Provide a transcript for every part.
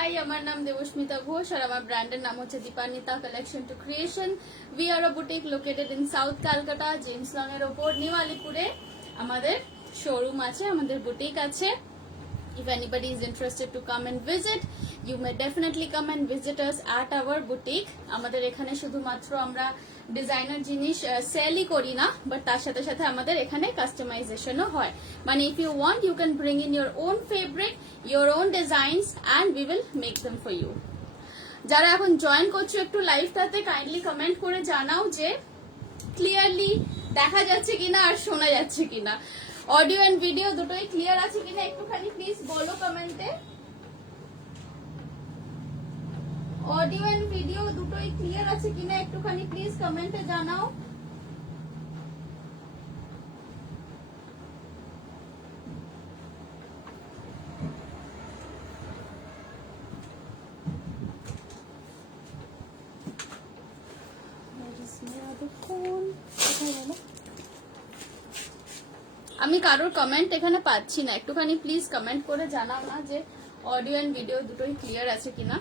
High, আমার নাম দেবস্মিতা ঘোষ আর আমার ব্র্যান্ডের নাম হচ্ছে Dipanwita collection to creation. We are a boutique located in south Calcutta, James Long এর ওপর নিউ আলিপুরে আমাদের শোরুম আছে, আমাদের বুটিক আছে। If anybody is interested to come and visit, you may definitely come and visit us at our boutique. আমাদের এখানে শুধুমাত্র আমরা ডিজাইনার জিনিস সেলই করি না, বাট তার সাথে সাথে আমাদের এখানে কাস্টমাইজেশনও হয়। মানে if you want, you can bring in your own fabric, your own designs and we will make them for you. যারা এখন জয়েন করছো একটু লাইভটাতে কাইন্ডলি কমেন্ট করে জানাও যে ক্লিয়ারলি দেখা যাচ্ছে কিনা আর শোনা যাচ্ছে কিনা, অডিও এন্ড ভিডিও দুটোই ক্লিয়ার আছে কিনা একটুখানি প্লিজ বলো কমেন্টে। অডিও এন্ড ভিডিও দুটোই ক্লিয়ার আছে কিনা একটুখানি প্লিজ কমেন্টে জানাও। আমি কারোর কমেন্ট এখানে পাচ্ছি না, একটুখানি প্লিজ কমেন্ট করে জানাও না যে অডিও এন্ড ভিডিও দুটোই ক্লিয়ার আছে কিনা।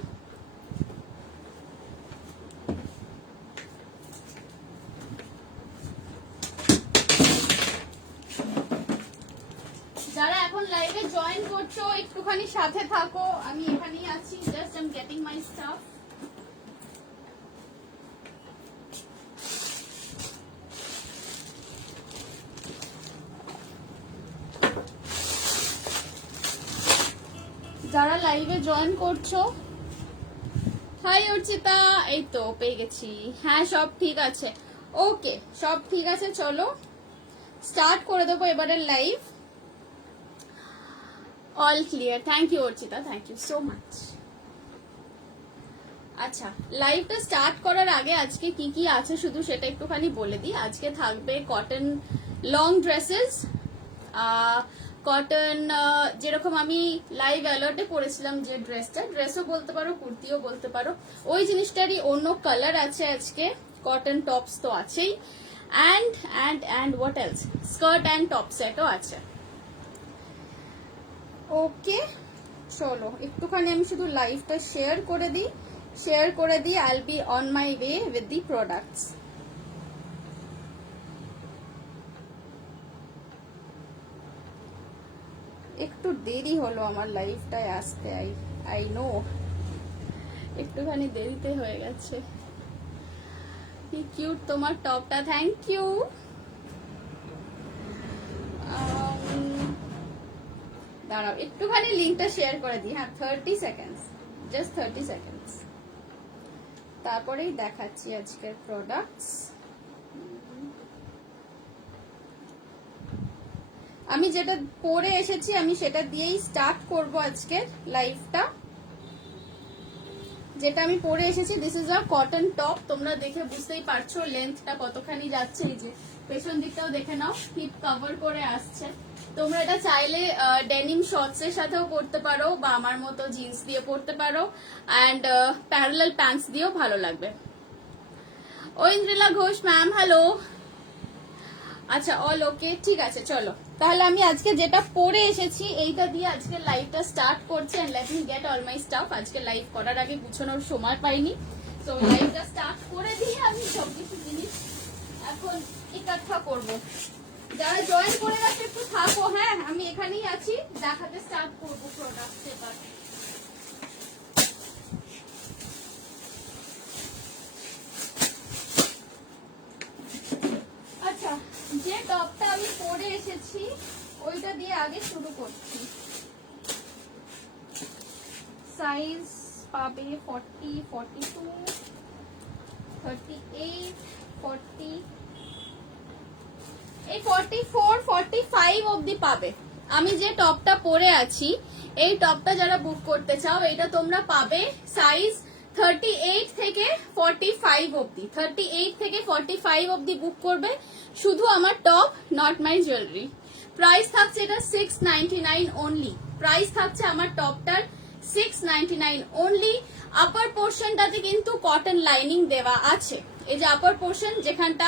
যারা এখন লাইভে জয়েন করছো একটুখানি সাথে থাকো, আমি এখানেই আছি, just I am getting my staff. যারা লাইভে জয়েন করছো, হাই অর্চিতা, এই তো পেয়ে গেছি। হ্যাঁ সব ঠিক আছে, ওকে সব ঠিক আছে, চলো স্টার্ট করে দেবো এবারের live. All clear, thank you Archita, thank you so much. আচ্ছা, লাইভটা স্টার্ট করার আগে আজকে কি কি আছে শুধু সেটা একটুখানি বলে দিই। আজকে থাকবে কটন লং ড্রেসেস, কটন যেরকম আমি লাইভ অ্যালার্টে পরেছিলাম যে ড্রেসও বলতে পারো, কুর্তিও বলতে পারো, ওই জিনিসটারই অন্য কালার আছে আজকে। কটন টপস তো আছেই, and what else, skirt and top সেটও আছে। ওকে চলো একটুখানি আমি শুধু লাইভটা শেয়ার করে দিই, I will be on my way with the products. একটু দেরি হলো আমার লাইভটায় আসতে, আই নো একটুখানি দেরিতে হয়ে গেছে। কি কিউট তোমার টপটা, থ্যাংক ইউ। দাঁড়াও একটুখানি লিঙ্কটা শেয়ার করে দিই, হ্যাঁ 30 সেকেন্ডস, জাস্ট 30 সেকেন্ডস, তারপরেই দেখাচ্ছি আজকের প্রোডাক্টস। আমি যেটা পরে এসেছি আমি সেটা দিয়েই স্টার্ট করব আজকের লাইভটা। যেটা আমি পরে এসেছি, this is a cotton top, তোমরা দেখে বুঝতেই পারছো লেন্থটা কতখানি যাচ্ছে। এই যে পেছন দিকটাও দেখে নাও, হিপ কভার করে আসছে। তোমরা এটা চাইলে ডেনিম শর্টস এর সাথেও পরতে পারো বা আমার মতো জিন্স দিয়ে পরতে পারো, অ্যান্ড প্যারালাল প্যান্টস দিয়েও ভালো লাগবে। Aindrila Ghosh ma'am, hello. আচ্ছা অল ওকে, ঠিক আছে চলো তাহলে আমি আজকে যেটা পরে এসেছি এইটা দিয়ে আজকে লাইভটা স্টার্ট করছি। And let me get all my stuff. আজকে লাইভ করার আগে গুছানোর সময় পাইনি, তো লাইভটা স্টার্ট করে দিয়ে আমি সবকিছু জিনিস এখন একট্ঠা করব। যারা জয়েন করে গেছে একটু থাকো, হ্যাঁ আমি এখানেই আছি, দেখাতে স্টার্ট করবো প্রোডাক্ট সেটা। আচ্ছা, যে টপটা আমি পরে এসেছি ওইটা দিয়ে আগে শুরু করছি। সাইজ পাবে 40, 42, 38, 40, এই 44, 45 অবধি পাবে। আমি যে টপটা পরে আছি এই টপটা যারা বুক করতে চাও এটা তোমরা পাবে সাইজ 38 থেকে 45 অবধি। 38 থেকে 45 অবধি বুক করবে শুধু আমার top, not my jewellery. Price থাকছে এটা 699 অনলি। প্রাইস থাকছে আমার টপটার 699 অনলি। আপার পোর্শনটাতে কিন্তু কটন লাইনিং দেওয়া আছে। এই যে আপার পোর্শন যেখানটা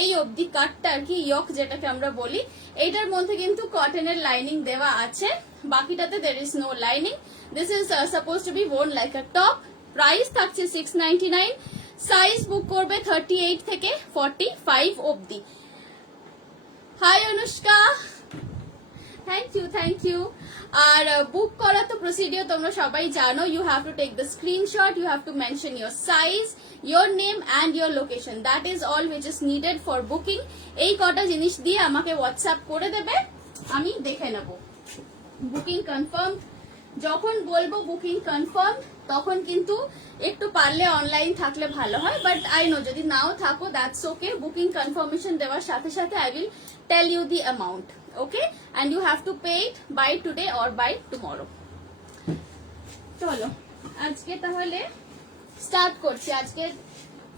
এই অবধি কাটটা আর কি, ইয়ক যেটাকে আমরা বলি, এইটার মধ্যে কিন্তু কটনের লাইনিং দেওয়া আছে। বাকিটাতে there is no lining. This is supposed to be worn like a top. Price থাকছে 699. সাইজ বুক করবে 38 থেকে 45 অবধি। Hi Anushka, thank you. আর বুক করার তো প্রসিডিওর তোমরা সবাই জানো। You have to take the screenshot, you have to mention your size, your name and your location. That is all which is needed for booking. এই কটা জিনিস দিয়ে আমাকে হোয়াটসঅ্যাপ করে দেবে, আমি দেখে নেব। বুকিং কনফার্ম যখন বলবো বুকিং কনফার্ম, তখন কিন্তু একটু পারলে অনলাইন থাকলে ভালো হয়, বাট আই নো যদি নাও থাকো দ্যাটস ওকে। বুকিং কনফার্মেশন দেওয়ার সাথে সাথে I will tell you the amount, okay, and you have to pay it by today or by tomorrow. চলো আজকে তাহলে স্টার্ট করছি। আজকে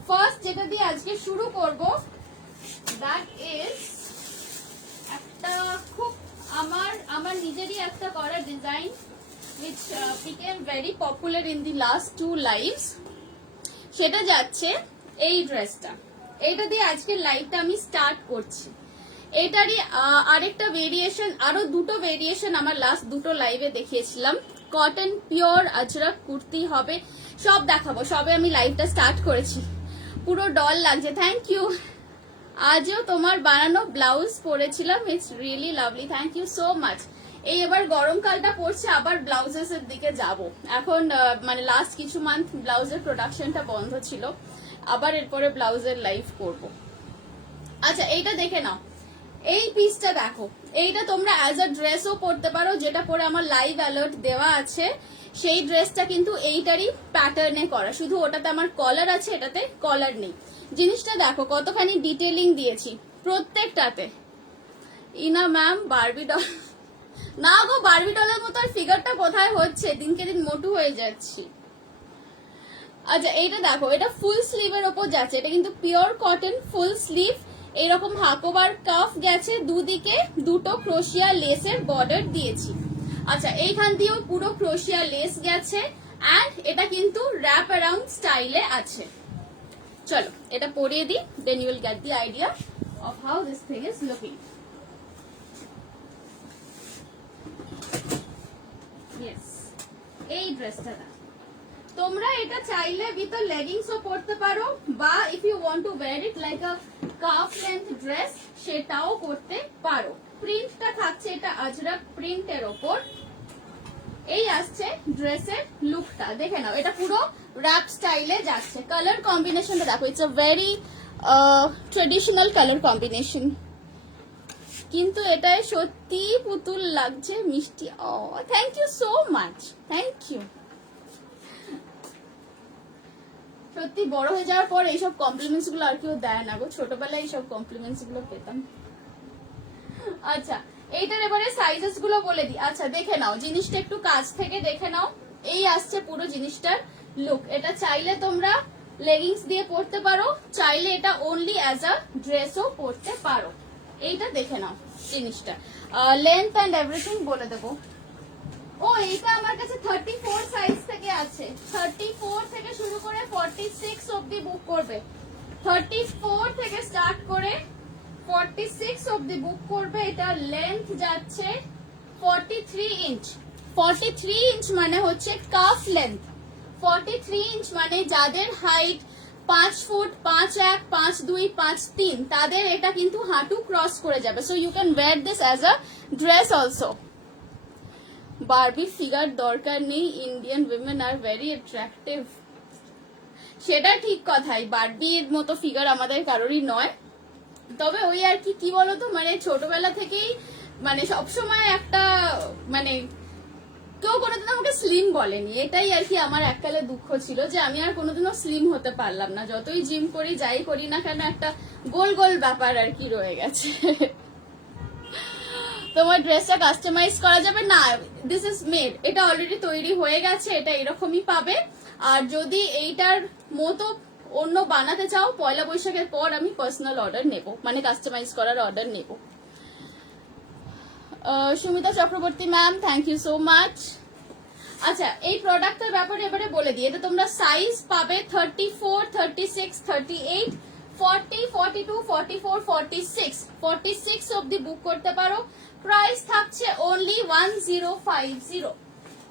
ফার্স্ট যেটা দিয়ে আজকে শুরু করব দ্যাট ইজ একটা খুব আমার নিজেরই একটা করা design which became very popular in the last 2 lives. সেটা যাচ্ছে এই ড্রেসটা। এইটা দিয়ে আজকে লাইভটা আমি স্টার্ট করছি। এটারই আরেকটা ভেরিয়েশন, আরো দুটো ভেরিয়েশন আমার লাস্ট দুটো লাইভে দেখিয়েছিলাম। কটন পিওর আজরাক কুর্তি হবে, সব দেখাবো। সবে আমি লাইভটা স্টার্ট করেছি, পুরো ডল লাগছে। Thank you. আজও তোমার বানানো ব্লাউজ পরেছিলাম, it's really lovely, thank you so much. এই এবার গরমকালটা পড়ছে, আবার ব্লাউজেস এর দিকে যাব। এখন মানে লাস্ট কিছু মান্থ ব্লাউজের প্রোডাকশনটা বন্ধ ছিল, আবার এরপরে ব্লাউজের লাইভ করব। আচ্ছা এইটা দেখে নাও, এই পিসটা দেখো। এইটা তোমরা অ্যাজ আ ড্রেসও পরতে পারো, যেটা পরে আমার লাইভ অ্যালার্ট দেওয়া আছে। সেই ড্রেসটা কিন্তু এইটারই প্যাটার্নে করা, শুধু ওটাতে আমার কলার আছে, এটাতে কলার নেই। জিনিসটা দেখো কতখানি ডিটেলিং দিয়েছি প্রত্যেকটাতে। ইনা ম্যাম বারবি ডল না গো, বারবি ডলের মতো আর ফিগারটা কোথায় হচ্ছে, দিনকে দিন মোটু হয়ে যাচ্ছি। আচ্ছা এইটা দেখো, এটা ফুল স্লিভের ওপর যাচ্ছে। এটা কিন্তু পিওর কটন ফুল স্লিভ, এরকম হাকোবার কাফ গেছে, দুদিকে দুটো ক্রোশিয়া লেসের বর্ডার দিয়েছি। আচ্ছা এইখান দিয়েও পুরো ক্রোশিয়া লেস গেছে, অ্যান্ড এটা কিন্তু র্যাপ অ্যারাউন্ড স্টাইলে আছে। চলো এটা পরিয়ে দিই, then you will get the idea of how this thing is looking. Yes, এই ড্রেসটা তোমরা এটা চাইলে উইথ লেগিংসও পরতে পারো, বা if you want to wear it like a calf length dress সেটাও করতে পারো। প্রিন্টটা থাকছে এটা আজরাক প্রিন্টের ওপর। এই আসছে ড্রেসের লুকটা, দেখে নাও। এটা পুরো র্যাপ স্টাইলে যাচ্ছে। কালার কম্বিনেশনটা দেখো, it's a very traditional colour combination, কিন্তু এটাই সত্যি পুতুল লাগছে, মিষ্টি। Oh thank you so much, thank you. সত্যি বড় হয়ে যাওয়ার পর এইসব কমপ্লিমেন্টস গুলো আর কেউ দেয় না গো, ছোটবেলায় এইসব কমপ্লিমেন্টস গুলো পেতাম। আচ্ছা এইটার এবারে সাইজেস গুলো বলে দিই। আচ্ছা দেখে নাও, জিনিসটা একটু কাছ থেকে দেখে নাও। এই আসছে পুরো জিনিসটার লুক। এটা চাইলে তোমরা লেগিংস দিয়ে পরতে পারো, চাইলে এটা অনলি অ্যাজ আ ড্রেসও পরতে পারো। এইটা দেখে নাও জিনিসটা, লেন্থ অ্যান্ড এভরিথিং বলে দেবো। ও এইটা আমার কাছে 34 সাইজ থেকে আছে, 34 থেকে শুরু করে 46 অবধি বুক করবে। 34 থেকে স্টার্ট করে 46 অবধি বুক করবে। এটা লেন্থ যাচ্ছে 43 ইঞ্চ। 43 ইঞ্চ মানে হচ্ছে কাফ লেন্থ। 43 ইঞ্চ মানে যাদের হাইট 5 ফুট 5'1", 5'2", 5'3", তাদের এটা কিন্তু হাঁটু ক্রস করে যাবে। So you can wear this as a dress also. Barbie figure দরকার নেই, Indian women are very attractive. সেটা ঠিক কথাই, বারবির মতো ফিগার আমাদের কারোরই নয়। তবে ওই আর কি বলতো, মানে ছোটবেলা থেকেই মানে সবসময় একটা মানে কেউ কোনোদিন আমাকে স্লিম বলেনি, এটাই আর কি আমার এককালে দুঃখ ছিল, যে আমি আর কোনোদিনও স্লিম হতে পারলাম না। যতই জিম করি যাই করি না কেন, একটা গোল গোল ব্যাপার আর কি রয়ে গেছে। তোমার ড্রেসটা কাস্টমাইজ করা যাবে না, দিস ইজ মেড, এটা অলরেডি তৈরি হয়ে গেছে, এটা এরকমই পাবে। আর যদি এইটার মতো অন্য বানাতে চাও, পয়লা বৈশাখের পর আমি পার্সোনাল অর্ডার নেব, মানে কাস্টমাইজ করার অর্ডার নেব। Sumita Chakraborty ma'am, thank you so much. আচ্ছা এই প্রোডাক্টের ব্যাপারে এবারে বলে দিই। এটা তোমরা সাইজ পাবে 34, 36, 38, 40, 42, 44, 46 অবধি বুক করতে পারো। প্রাইস থাকছে অনলি 1050,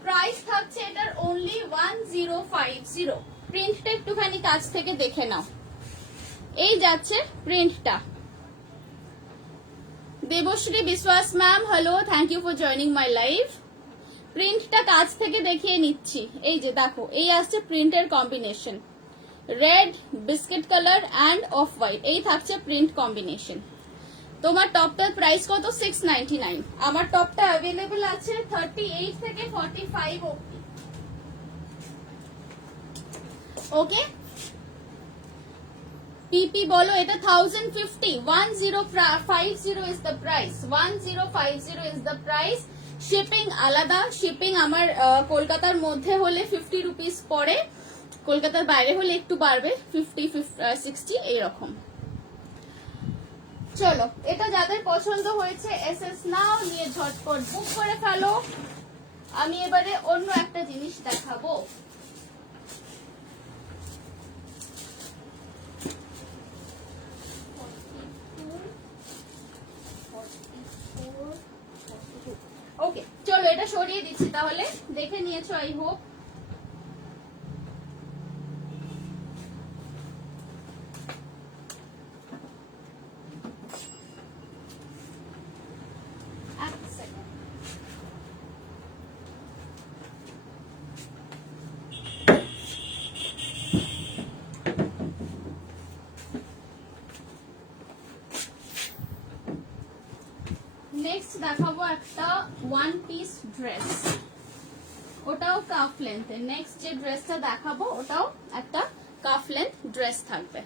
প্রাইস থাকছে এটার অনলি 1050। প্রিন্টটা একটুখানি কাছ থেকে দেখে নাও, এই যাচ্ছে প্রিন্টটা। Debashree Biswas ma'am, hello, thank you for joining my live. প্রিন্টটা কাছ থেকে দেখিয়ে নিচ্ছি, এই যে দেখো, এই আসছে প্রিন্টের combination, red, biscuit colour and off white, এই থাকছে প্রিন্ট কম্বিনেশন। তোমার টপটার প্রাইস কত? 699। আমার টপটা অ্যাভেলেবল আছে 38 থেকে 45 অবধি। ওকে, পিপি বলো এটা 1050, 1050 is the price, 1050 is the price. Shipping আলাদা, শিপিং আমার কলকাতার মধ্যে হলে 50 রুপিস পড়ে, কলকাতার বাইরে হলে একটু বাড়বে, 50, 60 এইরকম। চলো, এটা যাদের পছন্দ হয়েছে এসএস নাও, নিয়ে ঝটপট বুক করে ফেলো। আমি এবারে অন্য একটা জিনিস দেখাবো। ওকে, চলো এটা সরিয়ে দিচ্ছি, তাহলে দেখে নিয়েছো আই হোপ। নেক্সট দেখাবো একটা ওয়ান পিস ড্রেস, ওটাও কাফ লেন্থে। নেক্সট যে ড্রেসটা দেখাবো ওটাও একটা কাফ লেন্থ ড্রেস থাকবে।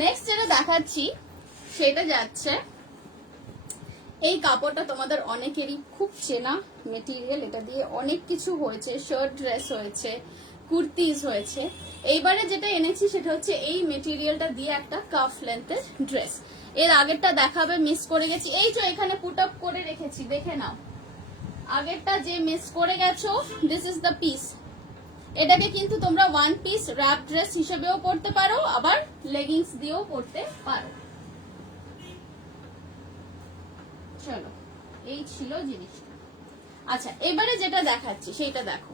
নেক্সট যেটা দেখাচ্ছি সেটা যাচ্ছে, এই কাপড়টা তোমাদের অনেকেরই খুব চেনা মেটেরিয়াল, এটা দিয়ে অনেক কিছু হয়েছে, শার্ট ড্রেস হয়েছে, কুর্তিজ হয়েছে। এইবারে যেটা এনেছি সেটা হচ্ছে এই মেটেরিয়ালটা দিয়ে একটা কাফ লেন্থের ড্রেস। এর আগেরটা দেখাবে, মিস করে গেছি, এই তো এখানে পুট আপ করে রেখেছি, দেখে নাও। আগেরটা যে মিস করে গেছো, দিস ইজ দ্য পিস। এটাকে কিন্তু তোমরা ওয়ান পিস র্যাপ ড্রেস হিসেবেও পরতে পারো, আবার লেগিংস দিয়েও পরতে পারো। চলো, এই ছিল জিনিসটা। আচ্ছা, এবারে যেটা দেখাচ্ছি সেইটা দেখো,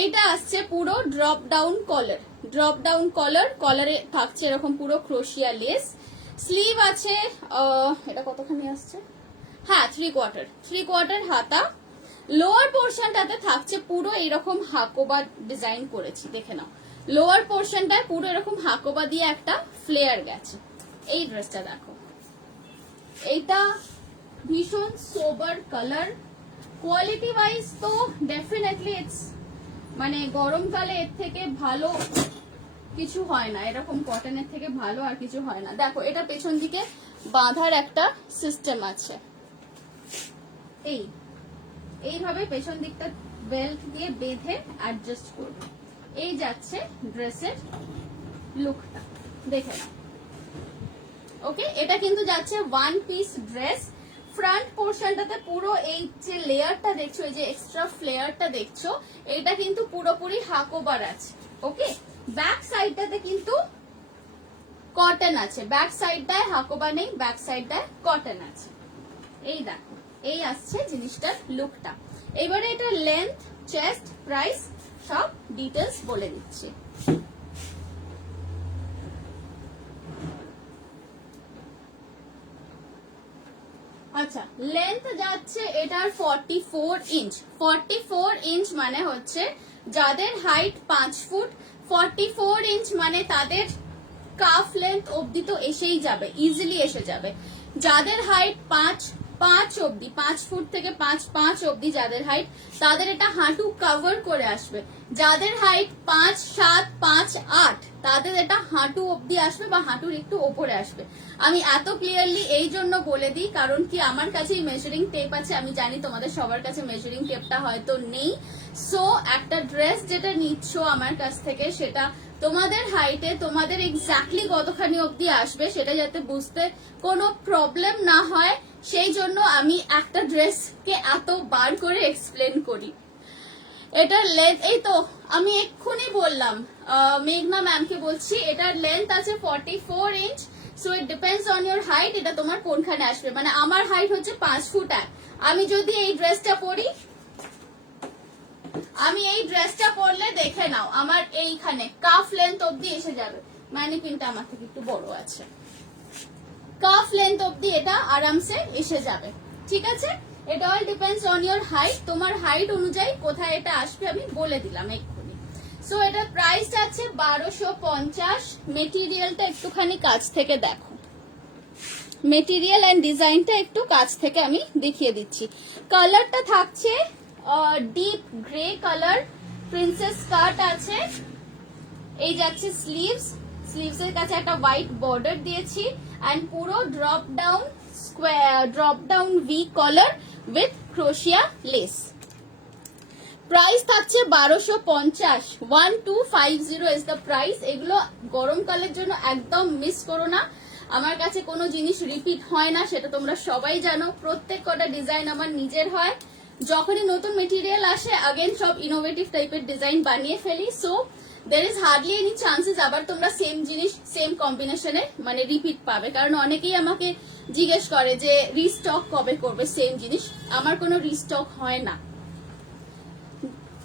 এইটা আসছে পুরো ড্রপ ডাউন কলার, ড্রপ ডাউন কলার, কলারে থাকছে এরকম পুরো ক্রোশিয়া লেস, স্লিভ আছে, এটা কতখানি আসছে, হ্যাঁ 3/4 হাতা। লোয়ার পোর্শনটাতে থাকছে পুরো এরকম হাকোবা ডিজাইন করেছি, দেখে নাও। লোয়ার পোর্শনটায় পুরো এরকম হাকোবা দিয়ে একটা ফ্লেয়ার গেছে। এই ড্রেসটা দেখো, এইটা ভীষণ সোবার কালার, কোয়ালিটি ওয়াইজ তো ডেফিনেটলি ইটস, মানে গরমকালে এর থেকে ভালো কিছু হয় না, এরকম কটনের থেকে ভালো আর কিছু হয় না। দেখো, এটা পেছন দিকে বাঁধার একটা সিস্টেম আছে, এইভাবে পেছন দিকটা বেল্ট দিয়ে বেঁধে অ্যাডজাস্ট করবে। এই যাচ্ছে ড্রেসের লুকটা, দেখে নাও। ওকে, এটা কিন্তু যাচ্ছে ওয়ান পিস ড্রেস। ফ্রন্ট পোর্শনটাতে পুরো এই যে লেয়ারটা দেখছো, এই যে এক্সট্রা ফ্লেয়ারটা দেখছো, এটা কিন্তু পুরোপুরি হাকোবার আছে। ওকে, ব্যাক সাইডটাতে কিন্তু কটন আছে, ব্যাক সাইডটায় হাকোবা নেই, ব্যাক সাইডটায় কটন আছে। এই দেখো, এই আসছে জিনিসটার লুকটা। এবারে এটা লেন্থ, চেস্ট, প্রাইস সব ডিটেলস বলে দিচ্ছি। আচ্ছা, লেন্থ যাচ্ছে এটার 44 ইঞ্চ। 44 ইঞ্চ মানে হচ্ছে যাদের হাইট 5 ফুট, 44 ইঞ্চ মানে তাদের কাফ লেন্থ অবধি তো এসেই যাবে, ইজিলি এসে যাবে। যাদের হাইট 5 অবধি, 5 ফুট থেকে 5 অবধি যাদের হাইট, তাদের এটা হাঁটু কভার করে আসবে। যাদের হাইট 5, 7, 5, 8, তাদের এটা হাঁটু অবধি আসবে বা হাঁটুর একটু ওপরে আসবে। আমি এত ক্লিয়ারলি এই জন্য বলে দিই, কারণ কি আমার কাছেই মেজারিং টেপ আছে, আমি জানি তোমাদের সবার কাছে মেজারিং টেপটা হয়তো নেই। সো একটা ড্রেস যেটা নিচ্ছ আমার কাছ থেকে, সেটা তোমাদের হাইটে তোমাদের এক্স্যাক্টলি কতখানি অবধি আসবে সেটা যাতে বুঝতে কোনো প্রবলেম না হয়, সেই জন্য আমি একটা ড্রেসকে এত বার করে এক্সপ্লেন করি। এটার লেন্থ এই তো আমি এক্ষুনি বললাম, মেঘনা ম্যামকে বলছি, এটার লেন্থ আছে 44 inch. So it depends on your height, এটা তোমার কোনখানে আসবে। মানে আমার হাইট হচ্ছে 5 ফুট 1। আমি যদি এই ড্রেসটা পরি, আমি এই ড্রেসটা পরলে দেখে নাও আমার এইখানে কাফ লেন্থ অব্দি এসে যাবে। ম্যানিকুইনটা আমার থেকে একটু বড় আছে, কাফ লেন্থ অব্দি এটা আরামসে এসে যাবে। ঠিক আছে, এটা all depends on your height. তোমার হাইট অনুযায়ী কোথায় এটা আসবে আমি বলে দিলাম এক্ষুনি। সো এটার প্রাইস আছে 1250। মেটেরিয়ালটা একটুখানি কাছ থেকে দেখো, মেটেরিয়াল এন্ড ডিজাইনটা একটু কাছ থেকে আমি দেখিয়ে দিচ্ছি। কালারটা থাকছে deep grey colour, princess cut আছে। এই যাচ্ছে স্লিভস, স্লিভস এর কাছে একটা হোয়াইট বর্ডার দিয়েছি এন্ড পুরো drop down V collar with crochet lace. Price থাকছে 1250। 1250 ইজ দ্য প্রাইস। এগুলো গরমকালের জন্য একদম মিস করো না। আমার কাছে কোনো জিনিস রিপিট হয় না, সেটা তোমরা সবাই জানো। প্রত্যেক কটা ডিজাইন আমার নিজের হয়। যখনই নতুন মেটেরিয়াল আসে আগেন সব ইনোভেটিভ টাইপের ডিজাইন বানিয়ে ফেলি। So there is hardly any chances আবার তোমরা সেম জিনিস সেম কম্বিনেশনে মানে রিপিট পাবে। কারণ অনেকেই আমাকে জিজ্ঞেস করে যে রিস্টক কবে করবে সেম জিনিস। আমার কোনো রিস্টক হয় না।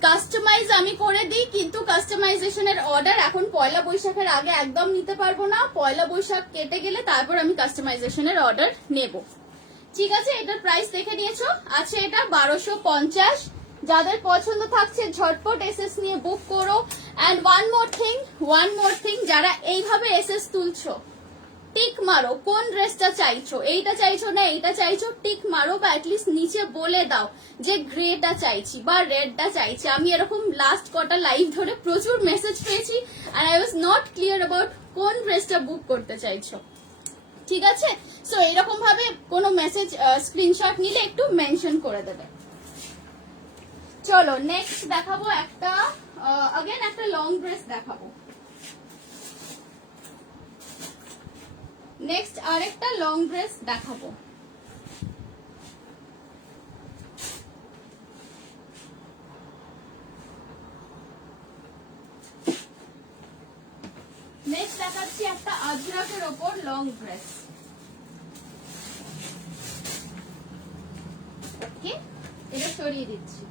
কাস্টমাইজ আমি করে দিই, কিন্তু কাস্টমাইজেশনের অর্ডার এখন পয়লা বৈশাখের আগে একদম নিতে পারবো না। পয়লা বৈশাখ কেটে গেলে তারপর আমি কাস্টমাইজেশনের অর্ডার নেব। ঠিক আছে, এটার প্রাইস দেখে নিয়েছো, আছে এটা 1250। যাদের পছন্দ থাকছে ঝটপট এসএস নিয়ে বুক করো। এন্ড ওয়ান মোর থিং, যারা এইভাবে এসএস তুলছো টিক মারো কোন ড্রেসটা চাইছো, এইটা চাইছো না এইটা চাইছো, টিক মারো বা অ্যাটলিস্ট নিচে বলে দাও যে গ্রেটা চাইছি বা রেডটা চাইছি। আমি এরকম লাস্ট কটা লাইভ ধরে প্রচুর মেসেজ পেয়েছি আর I was not clear about কোন ড্রেসটা বুক করতে চাইছো। ঠিক আছে, সো এরকম ভাবে কোনো মেসেজ স্ক্রিনশট নিলে একটু মেনশন করে দেবে। চলো নেক্সট দেখাবো একটা अगेन একটা লং ড্রেস দেখাবো। নেক্সট আরেকটা লং ড্রেস দেখাবো। নেক্সট দেখাচ্ছি একটা আজরাকের ওপর লং ড্রেস। ওকে, এটা সরিয়ে দিচ্ছি।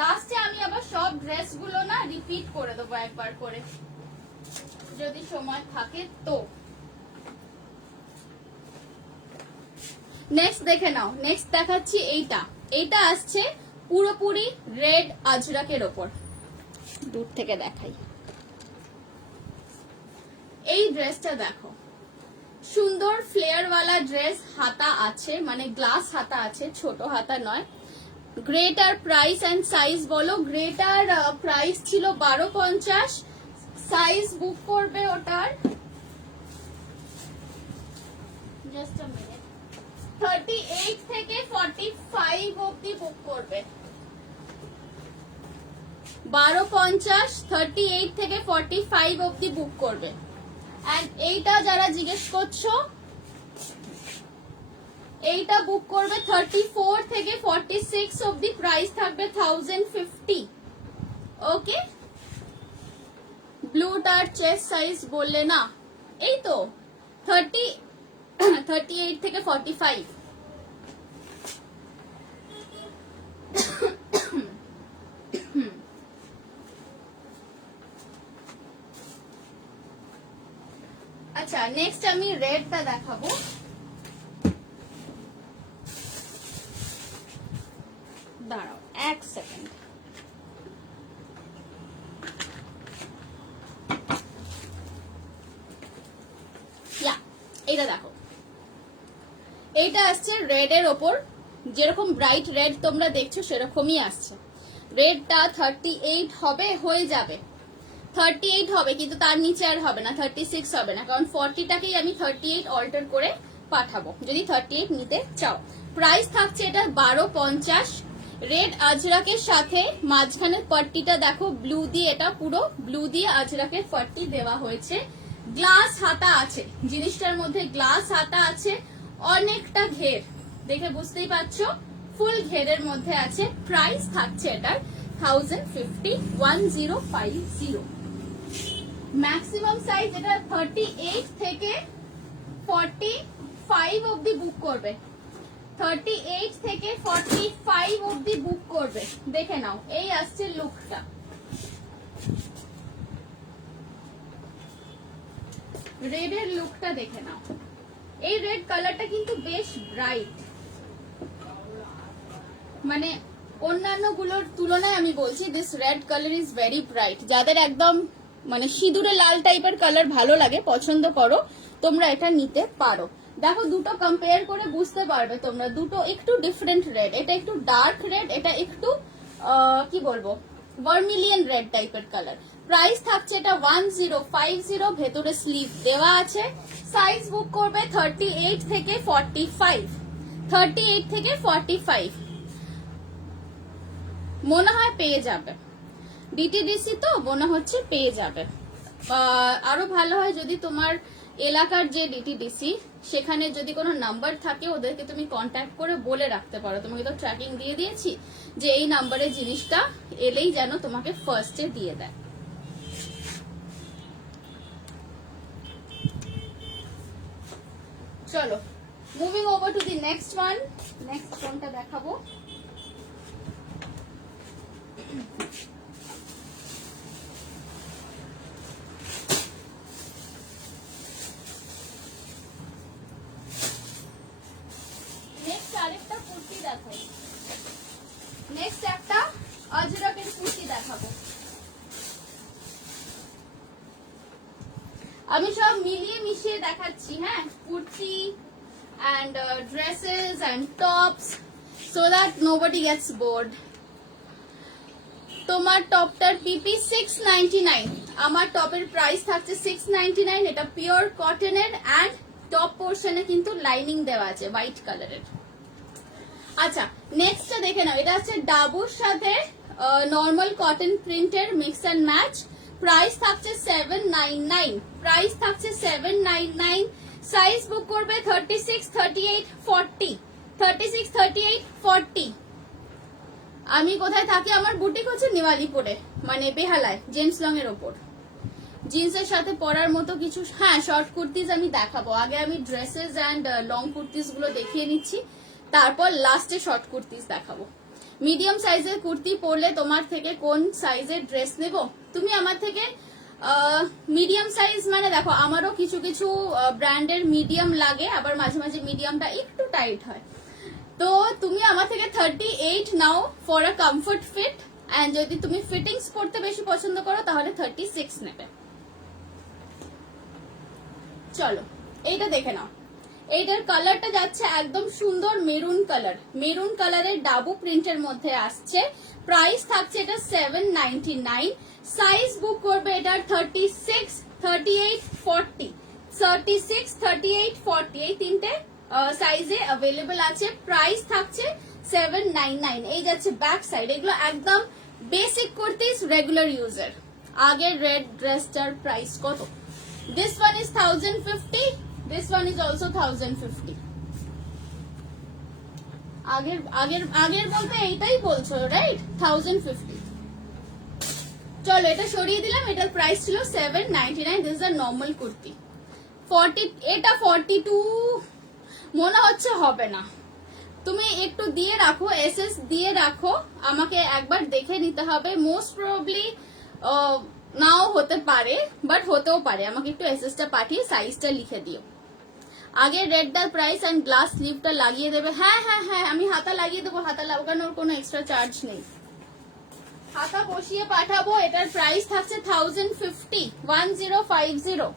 লাস্টে আমি আবার সব ড্রেসগুলো না রিপিট করে দেবো একবার করে যদি সময় থাকে তো। নেক্সট দেখে নাও, নেক্সট দেখাচ্ছি এইটা। এইটা আসছে পুরোপুরি রেড আজরাকের ওপর, দূর থেকে দেখাই। এই ড্রেসটা দেখো, সুন্দর ফ্লেয়ার ওয়ালা ড্রেস, হাতা আছে মানে গ্লাস হাতা আছে, ছোট হাতা নয়। গ্রেটার প্রাইস এন্ড সাইজ বলো। গ্রেটার প্রাইস ছিল 1250, সাইজ বুক করবে ওটার জাস্ট আ মিনিট 38 থেকে 45 অবধি বুক করবে। 1250 38 থেকে 45 অবধি বুক করবে। এন্ড এইটা যারা জিজ্ঞেস করছো, এইটা বুক করবে 34 থেকে 46 অবধি, প্রাইস থাকবে 1050। ওকে, ব্লুটার চেস্ট সাইজ বললে না, এই তো 38 থেকে 45। আচ্ছা, নেক্সট আমি রেডটা দেখাবো। দাঁড়াও এক সেকেন্ড। এটা দেখো, এইটা আসছে রেড এর ওপর, যেরকম ব্রাইট রেড তোমরা দেখছো সেরকমই আসছে। রেডটা 38 হবে, হয়ে যাবে 38 হবে, কিন্তু তার নিচে আর হবে না, 36 হবে না, কারণ 40টাকেই আমি 38 অল্টার করে পাঠাবো যদি 38 নিতে চাও। প্রাইস থাকছে এটা 1250। রেড আজরাকের সাথে মাঝখানের পাট্টিটা দেখো ব্লু দিয়ে, এটা পুরো ব্লু দিয়ে আজরাকের পাট্টি দেওয়া হয়েছে। গ্লাস হাতা আছে, জিনিসটার মধ্যে গ্লাস হাতা আছে, অনেকটা ঘের, দেখে বুঝতেই পারছো ফুল ঘেরের মধ্যে আছে। প্রাইস থাকছে এটার 1050, 1050। ম্যাক্সিমাম সাইজ এটা 38 থেকে 45 অবধি বুক করবে, 38 থেকে 45 অবধি বুক করবে। দেখে নাও, এই আসছে লুকটা। রেড এর লুকটা দেখে নাও। এই রেড কালারটা কিন্তু বেশ ব্রাইট, মানে অন্যান্য গুলোর তুলনায় আমি বলছি this red colour is very bright. যাদের একদম মানে সিঁদুরে লাল টাইপের কালার ভালো লাগে, পছন্দ করো, তোমরা এটা নিতে পারো। দেখো দুটো কম্পেয়ার করে বুঝতে পারবে তোমরা, দুটো একটু ডিফারেন্ট রেড। এটা একটু ডার্ক রেড, এটা একটু কি বলবো ভার্মিলিয়ন রেড টাইপের কালার। প্রাইস থাকছে এটা 1050, ভেতরে স্লিভ দেওয়া আছে। সাইজ বুক করবে 38 থেকে 45, 38 থেকে 45 মনে হয় পেয়ে যাবে। ডিটিডিসি তো মনে হচ্ছে পেয়ে যাবে। আরো ভালো হয় যদি তোমার এলাকার যে ডিটিডিসি সেখানে যদি কোনো নাম্বার থাকে ওদেরকে তুমি কন্ট্যাক্ট করে বলে রাখতে পারো। তোমাকে তো ট্র্যাকিং দিয়ে দিয়েছি যে এই নাম্বারে জিনিসটা এলেই যেন তোমাকে ফার্স্টে দিয়ে দেয়। চলো moving over to the next one. Next কোনটা দেখাবো? আরেকটা কুর্তি দেখো, নেক্সট একটা আজরাকের কুর্তি দেখাবো। আমি সব মিলিয়ে মিশিয়ে দেখাচ্ছি, হ্যাঁ, kurti and dresses and tops so that nobody gets bored. তোমার টপটার পিপি 699, আমার টপের প্রাইস থাকছে 699। এটা পিওর কটনের এন্ড টপ পোর্শনে কিন্তু লাইনিং দেওয়া আছে হোয়াইট কালারের। আচ্ছা নেক্সটটা দেখে নাও, এটা হচ্ছে ডাবুর সাথে নর্মাল কটন প্রিন্টের মিক্স এন্ড ম্যাচ। প্রাইস থাকছে 799, প্রাইস থাকছে 799। সাইজ বুক করবে 36, 38, 40, 36, 38, 40। আমি কোথায় থাকি? আমার বুটিক হচ্ছে নিওয়ালিপুরে, মানে বেহালায়, জেমস লং এর ওপর। জিন্সের সাথে পরার মতো কিছু, হ্যাঁ, শর্ট কুর্তিজ আমি দেখাবো। আগে আমি ড্রেসেস এন্ড লং কুর্তিজ গুলো দেখিয়ে নিচ্ছি, তারপর লাস্টে শর্ট কুর্তিজ দেখাবো। মিডিয়াম সাইজের কুর্তি পরলে তোমার থেকে কোন সাইজের ড্রেস নেব? তুমি আমার থেকে মিডিয়াম সাইজ, মানে দেখো আমারও কিছু কিছু ব্র্যান্ডের মিডিয়াম লাগে, আবার মাঝে মাঝে মিডিয়ামটা একটু টাইট হয়। তো তুমি আমার থেকে 38 নাও for a comfort fit, and যদি তুমি ফিটিংস পড়তে বেশি পছন্দ করো তাহলে 36 নেবে। চলো এইটা দেখে নাও, এইটার কালারটা যাচ্ছে একদম সুন্দর মেরুন কালার, মেরুন কালারের ডাবু প্রিন্টের মধ্যে আসছে। প্রাইস থাকছে এটা 799। সাইজ বুক করবে এটার 36, 38, 40, 36, 38, 40 এই তিনটে সাইজে অ্যাভেলেবল আছে। প্রাইস থাকছে 799। এই যাচ্ছে ব্যাক সাইড, এগুলো একদম বেসিক কুর্তিস, রেগুলার ইউজার। আগের রেড ড্রেসটার প্রাইস কত? This one is 1050, this one is also 1050। আগের আগের আগের বলতে এইটাই বলছো, রাইট? 1050। চলো এটা সরিয়ে দিলাম, এটার প্রাইস ছিল 799। This is a normal kurti. 40, এটা 42 মনে হচ্ছে হবে না, তুমি একটু দিয়ে রাখো, এসএস দিয়ে রাখো, আমাকে একবার দেখে নিতে হবে। মোস্ট প্রবাবলি নাও হতে পারে, বাট হতেও পারে। আমাকে একটু এসএসটা পাঠিয়ে সাইজটা লিখে দিও। আগে রেডটার প্রাইস এন্ড গ্লাস স্লিভটা লাগিয়ে দেবে। হ্যাঁ হ্যাঁ হ্যাঁ, আমি হাতা লাগিয়ে দেবো, হাতা লাগানোর কোনো এক্সট্রা চার্জ নেই, হাতা বসিয়ে পাঠাবো। এটার প্রাইস থাকছে 1050, 1050।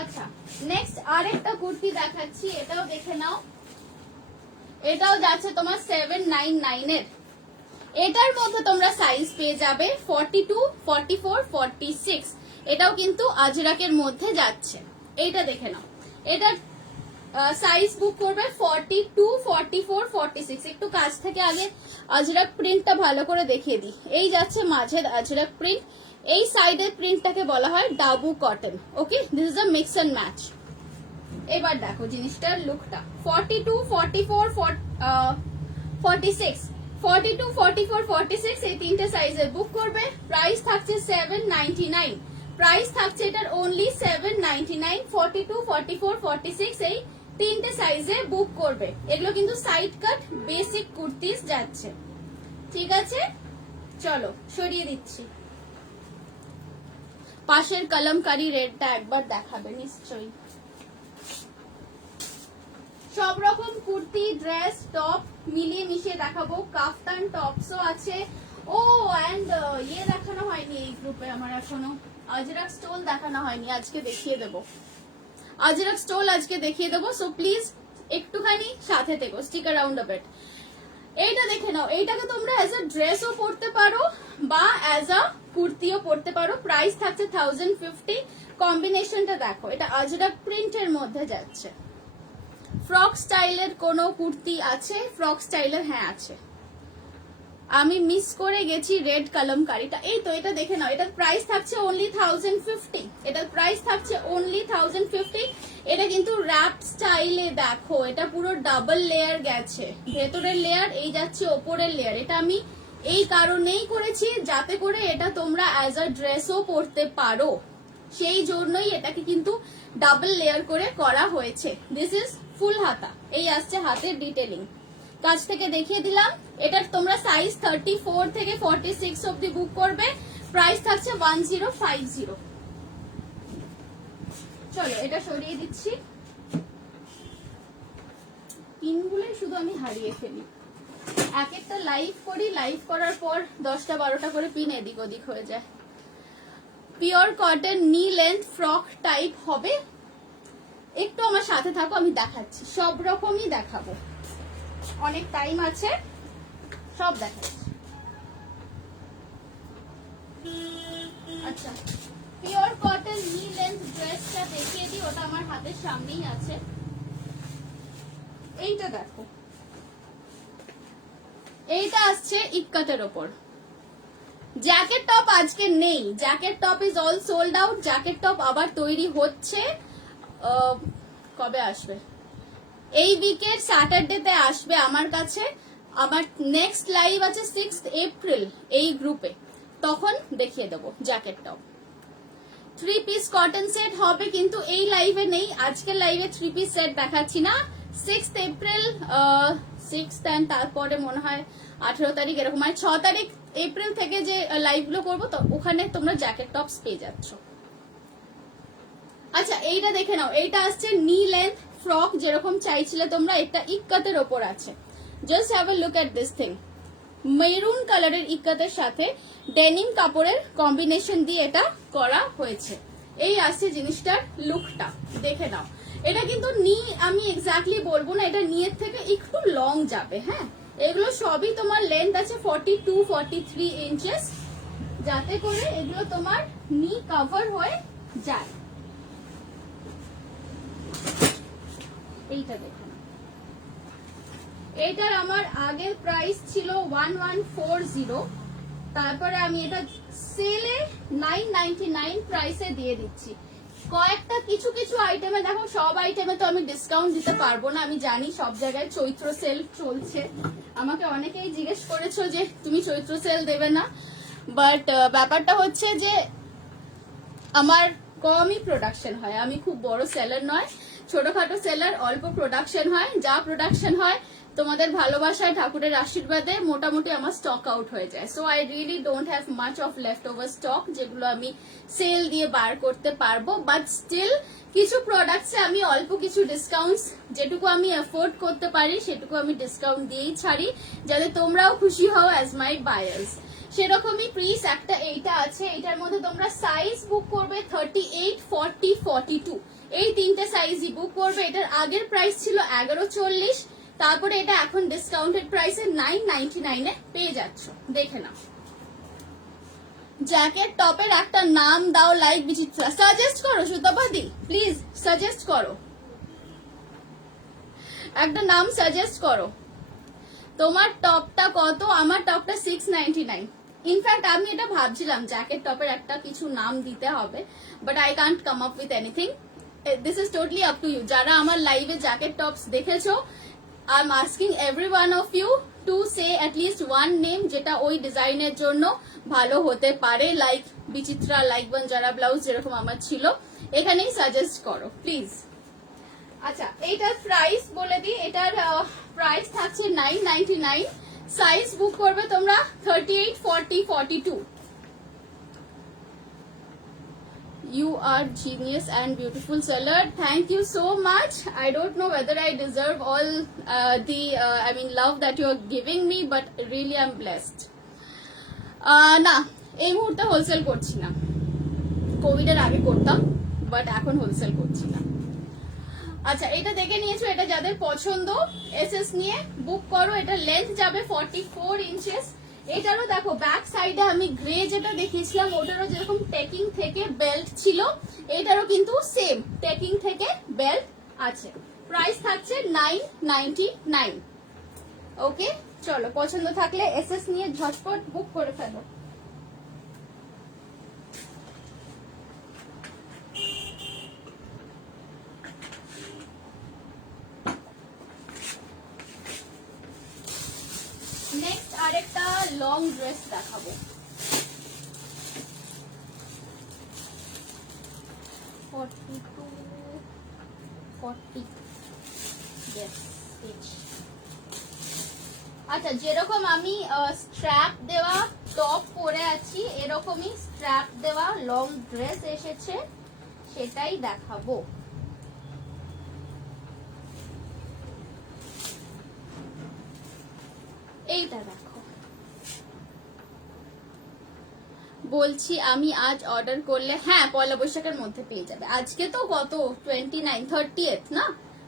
আচ্ছা নেক্সট আরেকটা কুর্তি দেখাচ্ছি, এটাও দেখে নাও। এটাও যাচ্ছে তোমার 799 এর। এটার মধ্যে তোমরা সাইজ পেয়ে যাবে 42, 44, 46। এটাও কিন্তু আজরাকের মধ্যে যাচ্ছে। এইটা দেখে নাও, এটার সাইজ বুক করবে 42, 44, 46। একটু কাছ থেকে আগে আজরাক প্রিন্টটা ভালো করে দেখিয়ে দিই। এই যাচ্ছে মাঝের আজরাক প্রিন্ট, এই সাইডের প্রিন্টটাকে বলা হয় dabu cotton. Okay, this is a mix and match. এবার দেখো জিনিসটার লুকটা, 42, 44, 46, 42, 44, 46 এই তিনটে সাইজের বুক করবে। প্রাইস থাকছে 799, প্রাইস থাকছে এটার অনলি 799। 42, 44, 46 এই তিনটে সাইজে বুক করবে। এগুলো কিন্তু সাইড কাট বেসিক কুর্তিস যাচ্ছে, ঠিক আছে? চলো সরিয়ে দিচ্ছি। পাশের কলমকারী রেডটা একবার দেখাবে নিশ্চয়ই। সব রকম কুর্তি, ড্রেস, টপ মিলিয়ে মিশিয়ে দেখাবো। কাফতান টপসও আছে। ও অ্যান্ড ইয়ে দেখানো হয়নি এই গ্রুপে আমার এখনো, আজরাক স্টোল দেখানো হয়নি, আজকে দেখিয়ে দেবো। আজরাক স্টোল আজকে দেখিয়ে দেবো, সো প্লিজ একটুখানি সাথে থেকো, স্টিক অ্যারাউন্ড আ বিট। এইটা দেখে নাও, এইটাকে তোমরা অ্যাজ আ ড্রেসও পরতে পারো বা অ্যাজ আ কুর্তিও পরতে পারো। প্রাইস থাকছে 1050। কম্বিনেশনটা দেখো, এটা আজরাক প্রিন্টের মধ্যে যাচ্ছে। ফ্রক স্টাইলের কোনো কুর্তি আছে? ফ্রক স্টাইলের হ্যাঁ আছে, আমি মিস করে গেছি রেড কলমকারিটা। এই তো এটা দেখে নাও, এটার প্রাইস থাকছে অনলি 1050। এটার প্রাইস থাকছে অনলি 1050। এটা কিন্তু র্যাপ স্টাইলে দেখো, এটা পুরো ডাবল লেয়ার গেছে, ভেতরের লেয়ার এই যাচ্ছে ওপরের লেয়ার। এটা আমি এই কারণেই করেছি যাতে করে এটা তোমরা অ্যাজ আ ড্রেসও পরতে পারো, সেই জন্যই এটাকে কিন্তু ডাবল লেয়ার করে করা হয়েছে। দিস ইজ ফুল হাতা, এই আসছে হাতের ডিটেলিং। কাছ থেকে দেখিয়ে দিলাম। এটার তোমরা সাইজ 34 থেকে 46 অব্দি বুক করবে। প্রাইস থাকছে 1050। চলো এটা সরিয়ে দিচ্ছি, পিনগুলো শুধু আমি হারিয়ে ফেলি। এক একটা লাইভ করি, লাইভ করার পর 10টা 12টা করে পিন এদিক ওদিক হয়ে যায়। পিওর কটন নি লেন্থ ফ্রক টাইপ হবে। একটু আমার সাথে থাকো, আমি দেখাচ্ছি, সব রকমই দেখাবো, অনেক টাইম আছে, সব দেখাচ্ছি। আচ্ছা, পিওর কটন নি লেন্থ ড্রেসটা দেখিয়ে দিই, ওটা আমার হাতের সামনেই আছে। এইটা দেখো, এইটা আসছে ইক্কাতের ওপর। জ্যাকেট টপ আজকে নেই, jacket top is all sold out. Jacket top আবার তৈরি হচ্ছে, কবে আসবে? এই উইকের স্যাটারডেতে আসবে আমার কাছে। আমার নেক্সট লাইভ আছে 6 এপ্রিল এই গ্রুপে, তখন দেখিয়ে দেবো jacket top. 3 piece cotton set হবে, কিন্তু এই লাইভে নেই। আজকের লাইভে 3 পিস সেট দেখাচ্ছি না। 6 এপ্রিল 6 অ্যান্ড তারপরে মনে হয় 18 তারিখ এরকম, মানে 6 তারিখ এপ্রিল থেকে যে লাইভগুলো করবো, তো ওখানে তোমরা জ্যাকেট টপস পেয়ে যাচ্ছ। আচ্ছা এইটা দেখে নাও, এইটা আসছে নি লেন্থ ফ্রক, যেরকম চাইছিলে তোমরা। এটা ইক্কাতের ওপর আছে। Just have a look at this thing. Maroon কালারের ইক্কাতের সাথে ডেনিম কাপড়ের কম্বিনেশন দিয়ে এটা করা হয়েছে। এই আসছে জিনিসটার লুকটা, দেখে নাও। এটা কিন্তু নি আমি এক্স্যাক্টলি বলবো না, এটা নিয়ের থেকে একটু লং যাবে। হ্যাঁ, এগুলো সবই তোমার লেন্থ আছে 42, 43 ইঞ্চেস, যাতে করে এগুলো তোমার নি কভার হয়ে যায়। এইটা দেখুন, এটার আমার আগের প্রাইস ছিল 1140, তারপরে আমি এটা সেলে 999 প্রাইসে দিয়ে দিচ্ছি। কয়েকটা কিছু কিছু আইটেমে দেখো, সব আইটেমে তো আমি ডিসকাউন্ট দিতে পারবো না, আমি জানি সব জায়গায় চৈত্র সেল চলছে। আমাকে অনেকেই জিজ্ঞেস করেছো যে তুমি চৈত্র সেল দেবে না, বাট ব্যাপারটা হচ্ছে যে আমার কমই প্রোডাকশন হয়, আমি খুব বড় সেলার নয়, ছোটখাটো সেলার, অল্প প্রোডাকশন হয়। যা প্রোডাকশন হয় তোমাদের ভালোবাসায়, ঠাকুরের আশীর্বাদে মোটামুটি আমার স্টক আউট হয়ে যায়। So I really don't have much of left over stock, যেগুলো আমি সেল দিয়ে বার করতে পারবো। বাট স্টিল কিছু প্রোডাক্টসে আমি অল্প কিছু ডিসকাউন্টস, যেটুকু আমি অ্যাফোর্ড করতে পারি সেটুকু আমি ডিসকাউন্ট দিয়েই ছাড়ি, যাতে তোমরাও খুশি হও অ্যাজ মাই বায়ার্স। সেরকমই প্রিস একটা এইটা আছে, এটার মধ্যে তোমরা সাইজ বুক করবে 38, 40, 42, এই তিনটে সাইজই বুক করবে। এটার আগের প্রাইস ছিল 1140, তারপরে এটা এখন ডিসকাউন্টেড প্রাইসে 999 এ পেয়ে যাচ্ছ। দেখে নাও, জ্যাকেট টপের একটা নাম দাও লাইক বিচিত্রা। সাজেস্ট করো সুতপাদি, প্লিজ সাজেস্ট করো, একটা নাম সাজেস্ট করো। তোমার টপটা কত? আমার টপটা 699। ইনফ্যাক্ট আমি এটা ভাবছিলাম জ্যাকেট টপের একটা কিছু নাম দিতে হবে, but I can't come up with anything. This is totally up to you. যারা আমার লাইভে জ্যাকেট টপস দেখেছো, I am asking every one of you to say at least one name যেটা ওই ডিজাইনের জন্য ভালো হতে পারে, like Bichitra, like Banjara blouse যেরকম আমার ছিল। এখানেই সাজেস্ট করো প্লিজ। আচ্ছা, এইটার প্রাইস বলে দিই। এটার প্রাইস থাকছে 999। সাইজ বুক করবে তোমরা 38, 40, 42। You are genius and beautiful seller. Thank you so much. I don't know whether I deserve all the love that you are giving me, but really I'm blessed. না, এই মুহূর্তে wholesale করছি না। কোভিডের আগে করতাম, বাট এখন হোলসেল করছি না। আচ্ছা, এটা দেখে নিয়েছো, এটা যাদের পছন্দ এসএস নিয়ে বুক করো। এটা লেন্থ যাবে 44 ইঞ্চেস। এটারও দেখো ব্যাক সাইডে আমি গ্রে যেটা দেখিয়েছিলাম ওটারও যেরকম টেকিং থেকে বেল্ট ছিল, এটারও কিন্তু সেম টেকিং থেকে বেল্ট আছে। প্রাইস থাকছে 999। ওকে, চলো পছন্দ থাকলে এসএস নিয়ে ঝটপট বুক করে ফেলো। নেক্সট আরেকটা লং ড্রেস দেখাবো। 42, 40। আচ্ছা, যেরকম আমি স্ট্র্যাপ দেওয়া টপ পরে আছি, এরকমই স্ট্র্যাপ দেওয়া লং ড্রেস এসেছে, সেটাই দেখাবো। এইটা দেখো, বলছি আমি আজ অর্ডার করলে, হ্যাঁ পয়লা বৈশাখের মধ্যে পেয়ে যাবে। আজকে তো কত 29, 30th না,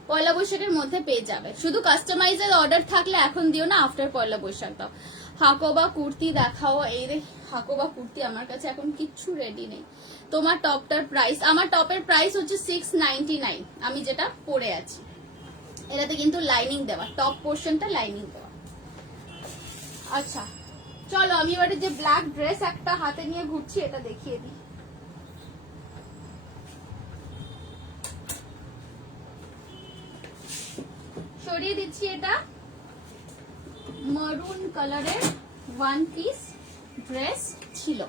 পয়লা বৈশাখের মধ্যে পেয়ে যাবে। শুধু কাস্টমাইজের অর্ডার থাকলে এখন দিও না, আফটার পয়লা বৈশাখ দাও। হাকোবা কুর্তি দেখাও। এই রে হাকোবা কুর্তি আমার কাছে এখন কিচ্ছু রেডি নেই। তোমার টপটার প্রাইস, আমার টপের প্রাইস হচ্ছে 699, আমি যেটা পরে আছি। এটাতে কিন্তু লাইনিং দেওয়া, টপ পোর্শনটা লাইনিং দেওয়া। আচ্ছা চলো, আমি এবারে যে ব্ল্যাক ড্রেস একটা হাতে নিয়ে ঘুরছি এটা দেখিয়ে দিই। সরিয়ে দিচ্ছি। এটা মারুন কালারের ওয়ান পিস ড্রেস ছিল,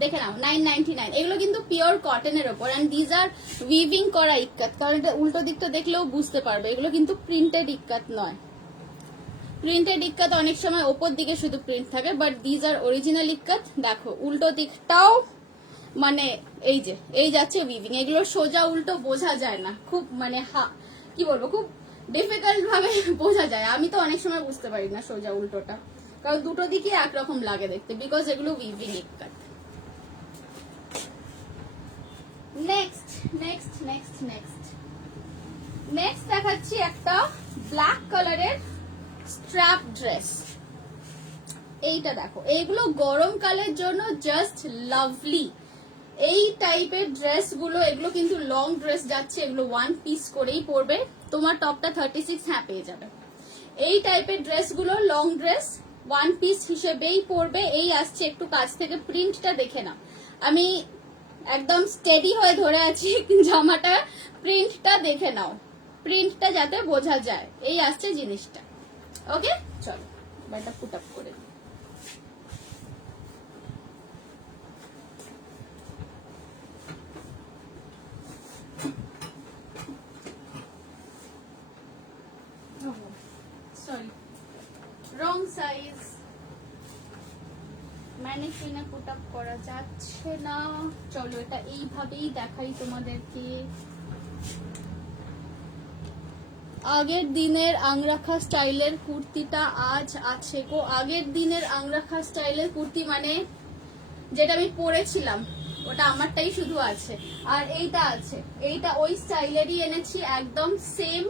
দেখে নাও 999। এগুলো কিন্তু পিওর কটনের ওপর, এন্ড দিজ আর উইভিং করা ইক্কাত, কারণ এটা উল্টো দিকটা দেখলেও বুঝতে পারবে এগুলো কিন্তু প্রিন্টেড ইক্কাত নয়। প্রিন্টেড ইক্কাত অনেক সময় ওপর দিকে শুধু প্রিন্ট থাকে, বাট দিজ আর অরিজিনাল ইক্কাত। দেখো উল্টো দিকটাও মানে এই যে এই যাচ্ছে উইভিং, এগুলো সোজা উল্টো বোঝা যায় না, খুব মানে কি বলবো, খুব ডিফিকাল্ট ভাবে বোঝা যায়। আমি তো অনেক সময় বুঝতে পারি না সোজা উল্টোটা, কারণ দুটো দিকে একরকম লাগে দেখতে, বিকজ এগুলো উইভিং ইক্কাত। Next next next next next দেখাচ্ছি একটা ব্ল্যাক কালারের স্ট্র্যাপ ড্রেস। এইটা দেখো, এইগুলো গরমকালের জন্য জাস্ট লাভলি। এই টাইপের ড্রেস গুলো, এগুলো কিন্তু লং ড্রেস যাচ্ছে, এগুলো ওয়ান পিস করেই পরবে। তোমার টপটা 36, হ্যাঁ পেয়ে যাবে। এই টাইপের ড্রেস গুলো লং ড্রেস ওয়ান পিস হিসেবেই পরবে। এই আসছে, একটু কাছ থেকে প্রিন্টটা দেখে নাও। আমি একদম স্টেডি হয়ে ধরে আছি, জামাটা প্রিন্টটা দেখে নাও, প্রিন্টটা যাতে বোঝা যায়। এই আসছে জিনিসটা। ওকে চলো এটা পুট আপ করে দিই। সরি, রং সাইজ, ম্যানিকুইনে পুট আপ করা যাচ্ছে না। চলো এটা এইভাবেই দেখাই তোমাদেরকে। আগের দিনের আংরাখা স্টাইলের কুর্তিটা আজ আছে গো। আগের দিনের আংরাখা স্টাইলের কুর্তি মানে যেটা আমি পরেছিলাম ওটা আমারটাই শুধু আছে, আর এইটা আছে, এইটা ওই স্টাইলেরই এনেছি, একদম সেম,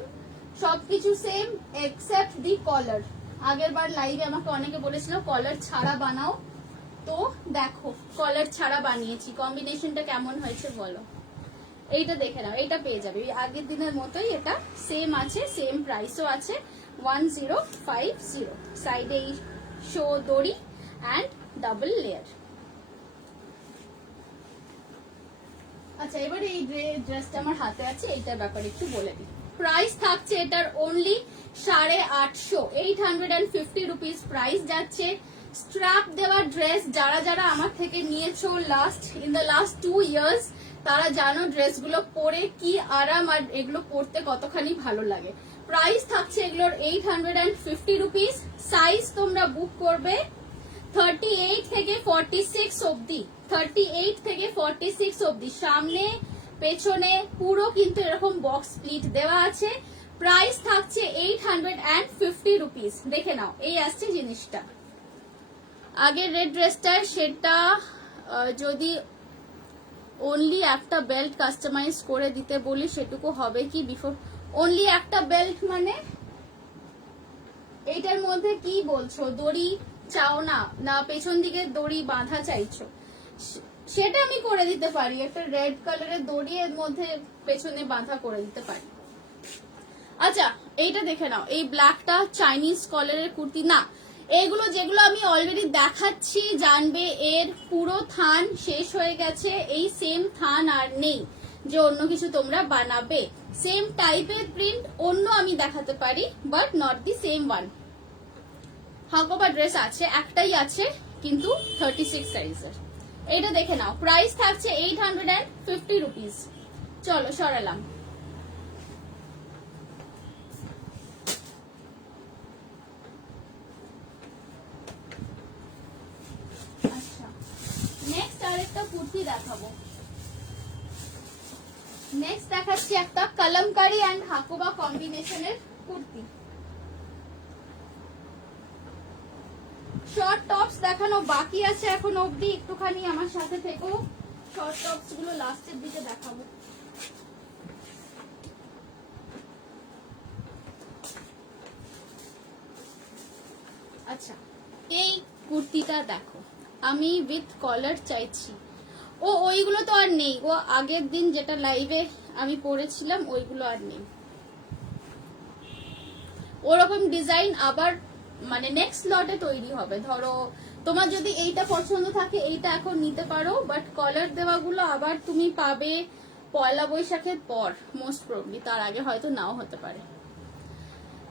সবকিছু সেম এক্সেপ্ট দি কলার। আগের বার লাইভে আমাকে অনেকে বলেছিল কলার ছাড়া বানাও, তো দেখো কলার ছাড়া বানিয়েছি, কম্বিনেশনটা কেমন হয়েছে বলো। এইটা দেখে নাও, এইটা পেয়ে যাবে আগের দিনের মতোই, এটা সেম আছে, সেম প্রাইসও আছে 1050। সাইডে এই শো দড়ি অ্যান্ড ডাবল লেয়ার। আচ্ছা এবারে এই ড্রেসটা আমার হাতে আছে, এইটার ব্যাপারে একটু বলে দিই। প্রাইস থাকছে এটার অনলি 850, 850 রুপিস প্রাইস যাচ্ছে। স্ট্র্যাপ দেওয়া ড্রেস যারা যারা আমার থেকে নিয়েছো ইন দ্য লাস্ট 2 ইয়ার্স, তারা জানো ড্রেসগুলো পরে কি আরাম আর এগুলো পরতে কতখানি ভালো লাগে। প্রাইস থাকছে এগুলোর 850 রুপিস। সাইজ তোমরা বুক করবে 38 থেকে 46 অবধি, 38 থেকে 46 অবধি, সামনে পেছনে পুরো কিন্তু এরকম বক্স স্প্লিট দেওয়া আছে। প্রাইস থাকছে 850 রুপিস। দেখে নাও, এই আসছে জিনিসটা। আগের রেড ড্রেসটা সেটা যদি অনলি একটা বেল্ট কাস্টমাইজ করে দিতে বলি সেটুকু হবে কি? বিফোর অনলি একটা বেল্ট মানে এইটার মধ্যে কি বলছো, দড়ি চাও না, না পেছন দিকে দড়ি বাঁধা চাইছো, সেটা আমি করে দিতে পারি। একটা রেড কালারের দড়ি এর মধ্যে পেছনে বাঁধা করে দিতে পারি। আচ্ছা এইটা দেখে নাও, এই ব্ল্যাকটা চাইনিজ কলারের কুর্তি না, এগুলো যেগুলো আমি অলরেডি দেখাচ্ছি জানবে এর পুরো থান শেষ হয়ে গেছে, এই সেম থান আর নেই যে অন্য কিছু তোমরা বানাবে। সেম টাইপের প্রিন্ট অন্য আমি দেখাতে পারি, but not the same one. Hakoba dress আছে, একটাই আছে কিন্তু 36 সাইজের। এটা দেখে নাও, প্রাইস থাকছে 850 রুপিস। চলো সরালাম। আচ্ছা নেক্সট আরেকটা কুর্তি দেখাবো। নেক্সট দেখাচ্ছি একটা কলমকারি অ্যান্ড হাকোবা কম্বিনেশনের কুর্তি। শর্ট টপস দেখানো বাকি আছে এখন অবধি, একটুখানি আমার সাথে থেকো, শর্ট টপস গুলো লাস্টের দিকে দেখাবো। আচ্ছা এই কুর্তিটা দেখো, আমি উইথ কলার চাইছি। ওইগুলো তো আর নেই, ও আগের দিন যেটা লাইভে আমি পরেছিলাম ওইগুলো আর নেই। ওরকম ডিজাইন আবার মানে নেক্সট লটে তৈরি হবে। ধরো তোমার যদি এইটা পছন্দ থাকে এইটা এখন নিতে পারো, বাট কলার দেওয়াগুলো আবার তুমি পাবে পয়লা বৈশাখের পর মোস্ট প্রবলি, তার আগে হয়তো নাও হতে পারে।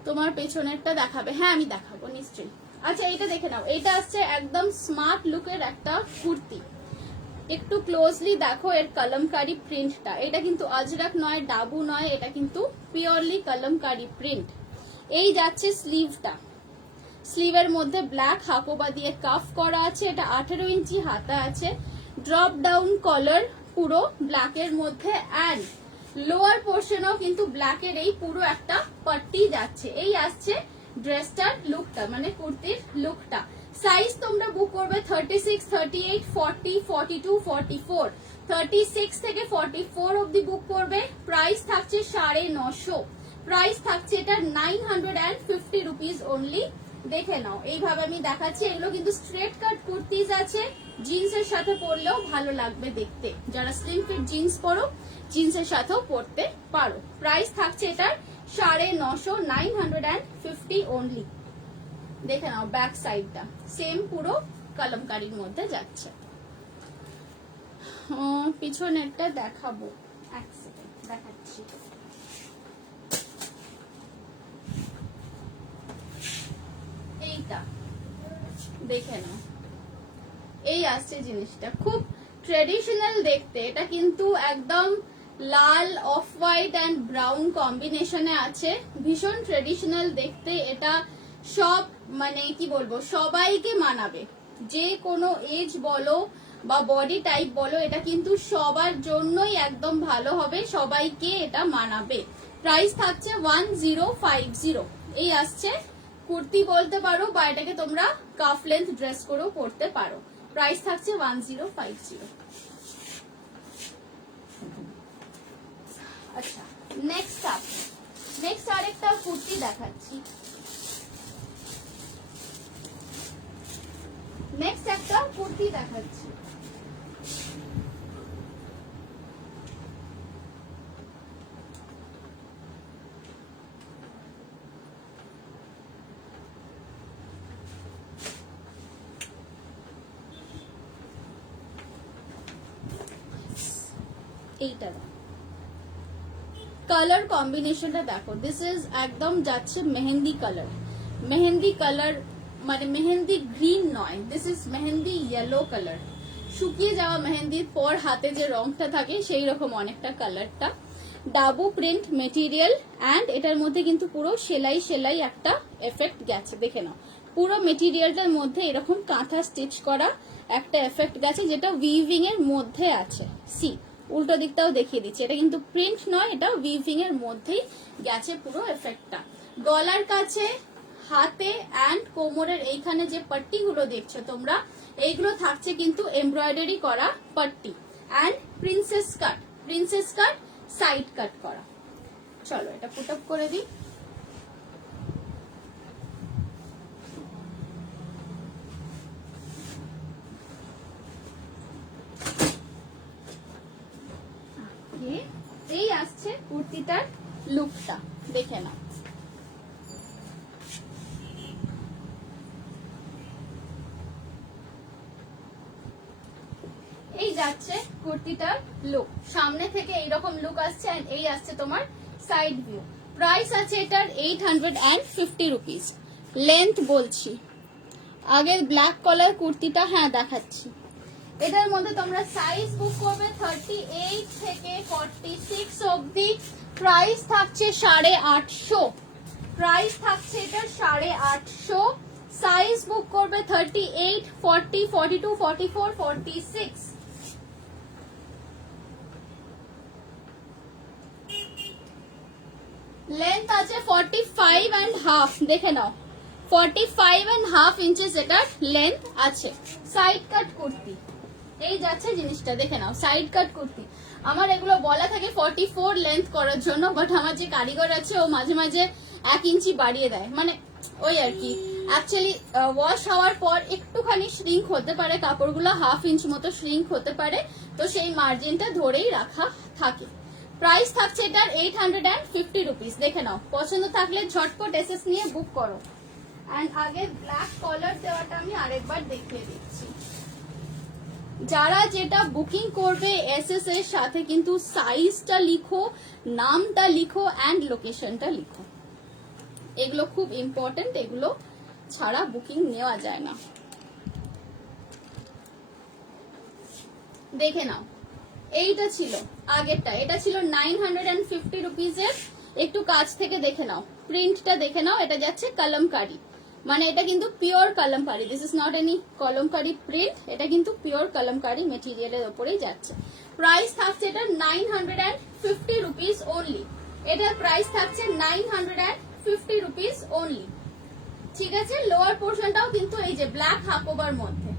তোমার পেছনেরটা দেখাবে? হ্যাঁ আমি দেখাবো নিশ্চয়ই। আচ্ছা এইটা দেখে নাও, এইটা আসছে একদম স্মার্ট লুকের একটা কুর্তি। একটু ক্লোজলি দেখো এর কলমকারি প্রিন্টটা, এটা কিন্তু আজরাক নয়, ডাবু নয়, এটা কিন্তু পিওরলি কলমকারি প্রিন্ট। এই যাচ্ছে স্লিভটা, স্লিভের মধ্যে ব্ল্যাক হাকোবা দিয়ে কাফ করা আছে, এটা 18 ইঞ্চি হাতা আছে, ড্রপ ডাউন কলার পুরো ব্ল্যাকের মধ্যে, অ্যান্ড লোয়ার পোর্শনও কিন্তু ব্ল্যাকের এই পুরো একটা পাট্টি যাচ্ছে। এই আসছে ড্রেসটার লুকটা, মানে কুর্তির লুকটা। সাইজ তোমরা বুক করবে 36, 38, 40, 42, 44, 36 থেকে 44 অব্দি বুক করবে। প্রাইস থাকছে 950, প্রাইস থাকছে এটা 950 রুপিস অনলি। দেখে নাও, এইভাবে আমি দেখাচ্ছি। এগুলো কিন্তু স্ট্রেট কাট কুর্তিজ আছে, জিন্সের সাথে পরলেও ভালো লাগবে দেখতে। যারা স্লিম ফিট জিন্স পরো জিন্সের সাথেও পরতে পারো। প্রাইস থাকছে এটার 950, 950 অনলি। দেখে নাও ব্যাক সাইডটা সেম পুরো কলমকারির মধ্যে যাচ্ছে। পিছনেরটা দেখাবো, এক সেকেন্ড দেখাচ্ছি। এইটা দেখে নাও, এই আসছে জিনিসটা, খুব ট্রেডিশনাল দেখতে। এটা কিন্তু একদম লাল, অফ হোয়াইট অ্যান্ড ব্রাউন কম্বিনেশনে আছে, ভীষণ ট্রেডিশনাল দেখতে। এটা সব মানে কি বলবো, সবাইকে মানাবে, যে কোনো এজ বলো বা বডি টাইপ বলো, এটা কিন্তু সবার জন্যই একদম ভালো হবে, সবাইকে এটা মানাবে। প্রাইস থাকছে 1050। এই আসছে কুর্তি বলতে পারো, বা এটাকে তোমরা কাফ লেন্থ ড্রেস করেও পরতে পারো। প্রাইস থাকছে 1050। আচ্ছা নেক্সট আরেকটা কুর্তি দেখাচ্ছি। নেক্সট একটা কুর্তি দেখাচ্ছি। এইটা কালার কম্বিনেশনটা দেখো, দিস ইজ একদম যাচ্ছে মেহেন্দি কালার। মেহেন্দি কালার মানে মেহেন্দি গ্রিন নয়, this is mehendi yellow colour. শুকিয়ে যাওয়া মেহেন্দির পর হাতে যে রংটা থাকে সেই রকম অনেকটা কালারটা। ডাবু প্রিন্ট মেটেরিয়াল অ্যান্ড এটার মধ্যে কিন্তু পুরো সেলাই সেলাই একটা এফেক্ট গেছে, দেখে নাও। পুরো মেটেরিয়ালটার মধ্যে এরকম কাঁথা স্টিচ করা একটা এফেক্ট গেছে, যেটা উইভিং এর মধ্যে আছে। সি উল্টো দিকটাও দেখিয়ে দিচ্ছি, এটা কিন্তু প্রিন্ট নয়, এটা উইভিং এর মধ্যেই গেছে পুরো এফেক্টটা। গলার কাছে, হাতে অ্যান্ড কোমরের এইখানে যে পট্টিগুলো দেখছো তোমরা, এইগুলো থাকছে কিন্তু এমব্রয়ডারি করা পট্টি অ্যান্ড প্রিন্সেস কাট সাইড কাট করা। চলো এটা পুট আপ করে দিই। এই আসছে কুর্তিটার লুকটা, দেখে নাও। এই যাচ্ছে কুর্তিটার লুক, সামনে থেকে এইরকম লুক আসছে, এন্ড এই আসছে তোমার সাইড ভিউ। প্রাইস আছে এটার 850 রুপিস। লেন্থ বলছি, আগে ব্ল্যাক কালার কুর্তিটা হ্যাঁ দেখাচ্ছি। এটার মধ্যে তোমরা সাইজ বুক করবে 38 থেকে 46 অবধি। প্রাইস থাকছে 850। প্রাইস থাকছে এটার 850। সাইজ বুক করবে 38, 40, 42, 44, 46। লেন্থ আছে 45.5, দেখে নাও 45.5 ইঞ্চেস এটার লেন্থ আছে। সাইড কাট কুর্তি, এই যাচ্ছে জিনিসটা, দেখে নাও সাইড কাট কুর্তি। আমার এগুলো বলা থাকে 44 লেন্থ করার জন্য, বাট আমার যে কারিগর আছে ও মাঝে মাঝে 1 ইঞ্চি বাড়িয়ে দেয়, মানে ওই আর কি। অ্যাকচুয়ালি ওয়াশ হওয়ার পর একটুখানি শ্রিঙ্ক হতে পারে, কাপড়গুলো 1/2 ইঞ্চ মতো শ্রিঙ্ক হতে পারে, তো সেই মার্জিনটা ধরেই রাখা থাকে। প্রাইস থাকছে এটার 850 রুপিস। দেখে নাও, পছন্দ থাকলে ঝটপট এসএস নিয়ে বুক করো। এন্ড আগে ব্ল্যাক কলার দেওয়াটা আমি আরেকবার দেখিয়ে দিচ্ছি। যারা যেটা বুকিং করবে এসএস এর সাথে কিন্তু সাইজটা লিখো, নামটা লিখো অ্যান্ড লোকেশনটা লিখো, এগুলো খুব ইম্পর্টেন্ট, এগুলো ছাড়া বুকিং নেওয়া যায় না। দেখে নাও, এইটা ছিল আগেরটা, এটা ছিল 950 রুপিসের। একটু কাছ থেকে দেখে নাও, প্রিন্টটা দেখে নাও, এটা যাচ্ছে কলমকারি, মানে এটা কিন্তু pure kalamkari, this is not any kalamkari print, এটা কিন্তু পিওর কলমকারি মেটেরিয়ালের ওপরেই যাচ্ছে। প্রাইস থাকছে এটা 950 রুপিস অনলি। এটার প্রাইস থাকছে 950 রুপিস অনলি, ঠিক আছে। লোয়ার পোর্শনটাও কিন্তু এই যে ব্ল্যাক হাফ ওভার মধ্যে।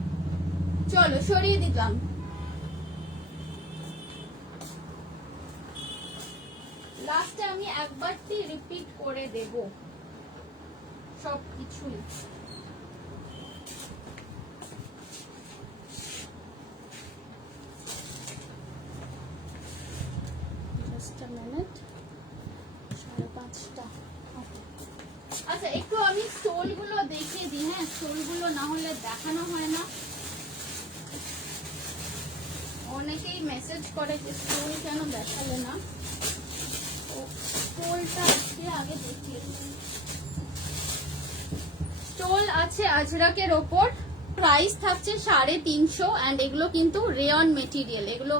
চলো সরিয়ে দিলাম। লাস্টে আমি একবারটি রিপিট করে দেব সবকিছুই। Just a minute, 5:30। আচ্ছা একটু আমি স্টোল গুলো দেখিয়ে দিই, হ্যাঁ স্টোল গুলো না হলে দেখানো হয় না। অনেকেই মেসেজ করে যে স্টোল কেন দেখালে না, স্টোলটা আজকে আগে দেখিয়ে দিই। স্টোল আছে আজরাকের ওপর, প্রাইস থাকছে 350 এন্ড এগুলো কিন্তু রেয়ন মেটেরিয়াল, এগুলো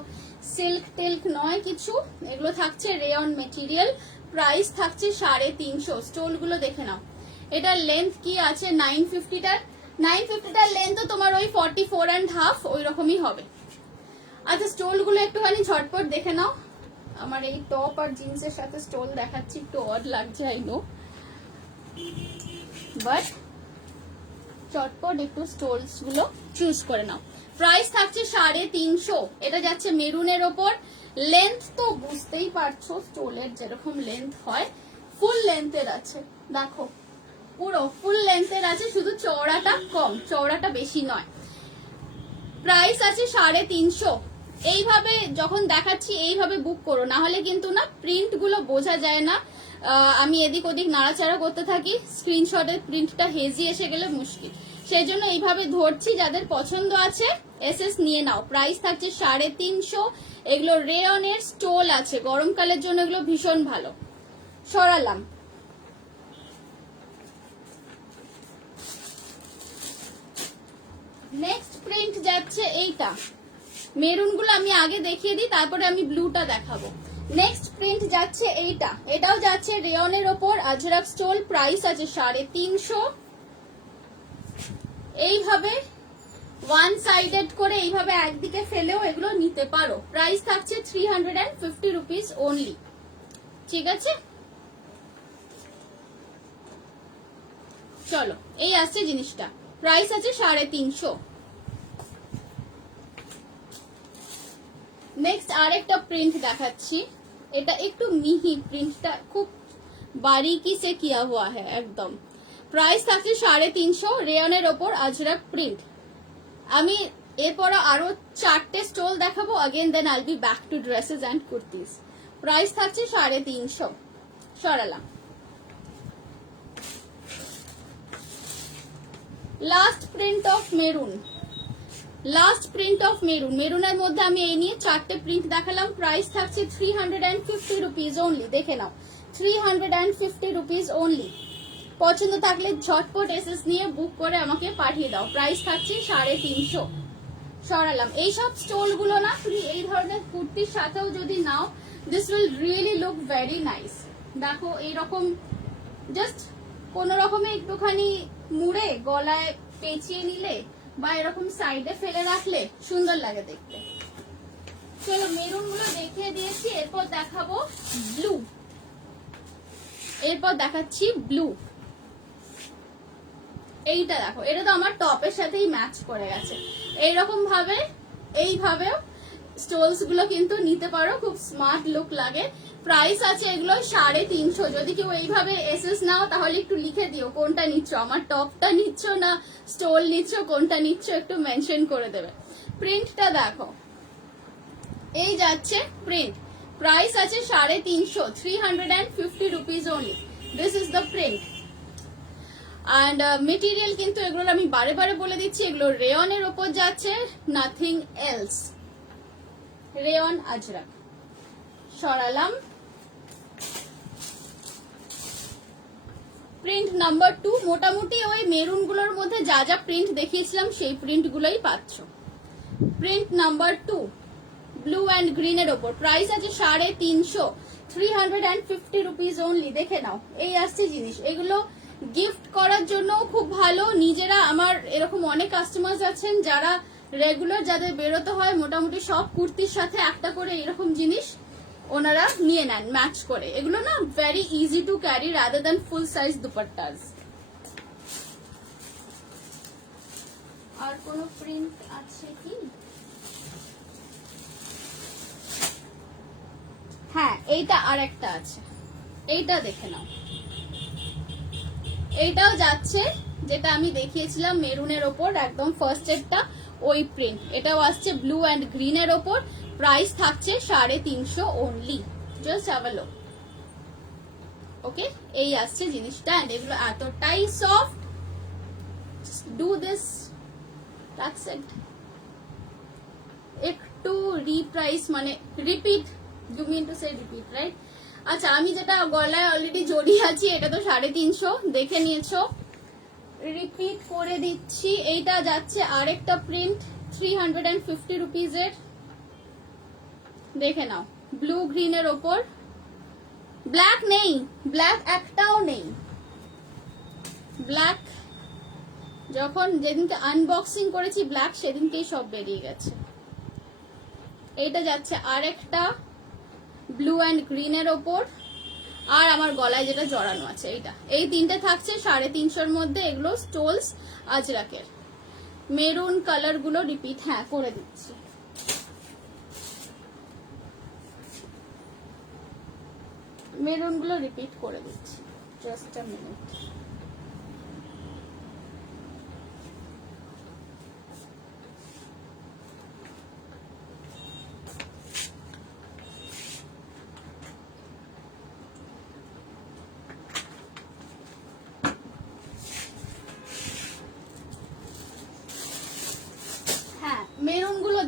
সিল্ক টিল্ক নয় কিছু, এগুলো থাকছে রেয়ন মেটেরিয়াল। প্রাইস থাকছে 350। স্টোল গুলো দেখে নাও, এটার লেন্থ কি আছে 950টার লেন্থ তো তোমার ওই 44.5 ওই রকমই হবে। আচ্ছা স্টোল গুলো একটুখানি ঝটপট দেখে নাও। আমার এই টপ আর জিন্সের সাথে স্টোল দেখাচ্ছি, একটু অড লাগছে আই নো, বাট চটপট একটু স্টোলস গুলো চুজ করে নাও। প্রাইস থাকছে 350। এটা যাচ্ছে মেরুনের ওপর। লেন্থ তো বুঝতেই পারছো স্টোলের যেরকম লেন্থ হয়, ফুল লেন্থের আছে, দেখো পুরো ফুল লেন্থের আছে, শুধু চওড়াটা কম, চওড়াটা বেশি নয়। প্রাইস আছে 350। এইভাবে যখন দেখাচ্ছি এইভাবে বুক করো, না হলে কিন্তু না প্রিন্ট গুলো বোঝা যায় না। আমি এদিক ওদিক নাড়াচাড়া করতে থাকি, স্ক্রিনশটের প্রিন্টটা হেজি এসে গেলে মুশকিল, সেই জন্য এইভাবে ধরছি। যাদের পছন্দ আছে এসএস নিয়ে নাও। প্রাইস থাকছে 350। এগুলো রেয়নের স্টোল আছে, গরমকালের জন্য এগুলো ভীষণ ভালো। সরালাম। নেক্সট প্রিন্ট যাচ্ছে এইটা। মেরুন গুলো আমি আগে দেখিয়ে দিই, তারপরে আমি ব্লুটা দেখাবো। নেক্সট প্রিন্ট যাচ্ছে এইটা, এটাও যাচ্ছে রেয়নের ওপর, আজরাক স্টোল। প্রাইস আছে 350। এইভাবে ওয়ান সাইডেড করে এইভাবে একদিকে ফেলেও এগুলো নিতে পারো। প্রাইস থাকছে 350 রুপিস অনলি। ঠিক আছে, চলো এই আসছে জিনিসটা। প্রাইস আছে 350। নেক্সট আরেকটা প্রিন্ট দেখাচ্ছি। এটা একটু মিহি, প্রিন্টটা খুব বারিকি সে কিয়া হুয়া হ্যায় একদম। প্রাইস থাকছে 350, রেয়নের ওপর আজরাক প্রিন্ট। আমি এরপর আরো 4টে স্টোল দেখাবো again, then I'll be back to dresses and kurtis. Price থাকছে 350। সরালাম। Last print of maroon. Last print of maroon. মেরুনের মধ্যে আমি এই নিয়ে 4টে প্রিন্ট দেখালাম। প্রাইস থাকছে 350 রুপিস অনলি। দেখে নাও, 350 রুপিস অনলি। পছন্দ থাকলে ঝটপট এসএস নিয়ে বুক করে আমাকে পাঠিয়ে দাও। প্রাইস থাকছে 350। সরালাম। এইসব স্টোল গুলো না তুমি এই ধরনের কুর্তির সাথেও যদি নাও, this will really look very nice. দেখো এইরকম জাস্ট কোন রকমে একটুখানি মুড়ে গলায় পেঁচিয়ে নিলে বা এরকম সাইডে ফেলে রাখলে সুন্দর লাগে দেখতে। চলো মেরুন গুলো দেখিয়ে দিয়েছি, এরপর দেখাবো ব্লু। এরপর দেখাচ্ছি ব্লু। এইটা দেখো, এটা তো আমার টপের সাথেই ম্যাচ করে গেছে। এইরকম ভাবে এইভাবেও স্টোলস গুলো কিন্তু নিতে পারো, খুব স্মার্ট লুক লাগে। প্রাইস আছে এগুলো 350। যদি কেউ এইভাবে এসএস নাও তাহলে একটু লিখে দিও কোনটা নিচ্ছ, আমার টপটা নিচ্ছ না স্টোল নিচ্ছ, কোনটা নিচ্ছ একটু মেনশন করে দেবে। প্রিন্টটা দেখো, এই যাচ্ছে প্রিন্ট। প্রাইস আছে 350, 350 rupees only. This is the print. And material কিন্তু এগুলোর আমি বারে বারে বলে দিচ্ছি, এগুলো রেয়নের ওপর যাচ্ছে, নাথিং এলস। রেয়ন আজরাক। সরালাম। Print number 2। মোটামুটি ওই মেরুন গুলোর মধ্যে যা যা প্রিন্ট দেখিয়েছিলাম সেই প্রিন্ট গুলোই পাচ্ছ। Print number 2 blue and green এর ওপর। প্রাইস আছে 350, 350 রুপিস অনলি। দেখে নাও, এই আসছে জিনিস। এগুলো গিফট করার জন্য খুব ভালো। নিজেরা, আমার এরকম অনেক কাস্টমার আছেন যারা রেগুলার, যাদের বেরোতে হয়, মোটামুটি সব কুর্তির সাথে একটা করে এরকম জিনিস ওনারা নিয়ে নেন ম্যাচ করে। এগুলো না very easy to carry rather than full size dupattas. আর কোন প্রিন্ট আছে কি? হ্যাঁ, এইটা আর একটা আছে, এইটা দেখে নাও। এইটাও যাচ্ছে, যেটা আমি দেখিয়েছিলাম মেরুনের ওপর একদম ফার্স্ট স্টেপটা, ওই প্রিন্ট। এটাও আসছে ব্লু অ্যান্ড গ্রিন এর ওপর। প্রাইস থাকছে 350 only. Just have a look. Okay, এই আসছে জিনিসটা। এন্ড এগুলো এতটাই soft. Do this, that's it. একটু রিপ্রাইস মানে repeat, you mean to say repeat, right? আচ্ছা, আমি যেটা গলায় অলরেডি জড়িয়ে আছি এটা তো 350, দেখে নিয়েছো। রিপিট করে দিচ্ছি। এইটা যাচ্ছে আরেকটা প্রিন্ট 350 রুপিজের। দেখে নাও, ব্লু গ্রিনের ওপর। ব্ল্যাক নেই, ব্ল্যাক একটাও নেই। ব্ল্যাক যখন যেদিনকে আনবক্সিং করেছি ব্ল্যাক, সেদিনকেই সব বেরিয়ে গেছে। এইটা যাচ্ছে আরেকটা ব্লু অ্যান্ড গ্রিনের ওপর। আর আমার গলায় যেটা জড়ানো আছে এইটা, এই তিনটে থাকছে 350-র মধ্যে। এগুলো স্টোলস আজরাকের। মেরুন কালার গুলো রিপিট, হ্যাঁ করে দিচ্ছি। মেরুন গুলো রিপিট করে দিচ্ছি, জাস্ট আ মিনিট।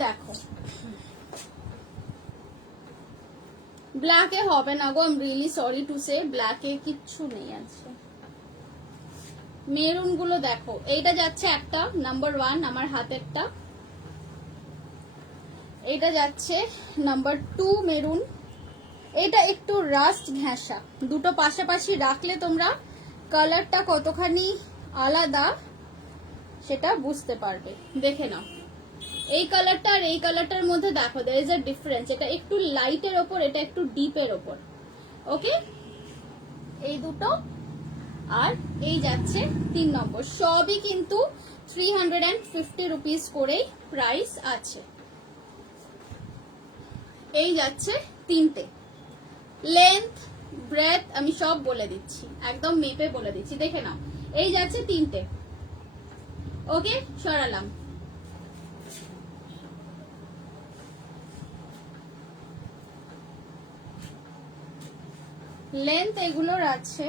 দেখো, ব্ল্যাকে হবে না গো, I am really sorry to say, ব্ল্যাকে কিচ্ছু নেই আছে। মেরুন গুলো দেখো, এইটা যাচ্ছে একটা নাম্বার 1 আমার হাতেরটা, এইটা যাচ্ছে নাম্বার 2 মেরুন, এটা একটু রাস্ট ঘেঁষা, দুটো পাশাপাশি রাখলে তোমরা কালারটা কতখানি আলাদা সেটা বুঝতে পারবে। দেখে নাও এই কালারটা আর এই কালারটার মধ্যে দেখো there is a difference, এটা একটু লাইটের ওপর, এটা একটু ডিপের ওপর। ওকে, এই দুটো আর এই যাচ্ছে 3 নম্বর, সবই কিন্তু 350 রুপিস করেই প্রাইস আছে। এই যাচ্ছে 3টে, লেন্থ ব্রেথ আমি সব বলে দিচ্ছি, একদম মেপে বলে দিচ্ছি, দেখে নাও। এই যাচ্ছে 3টে। ওকে, সরালাম। লেন্থ এগুলোর আছে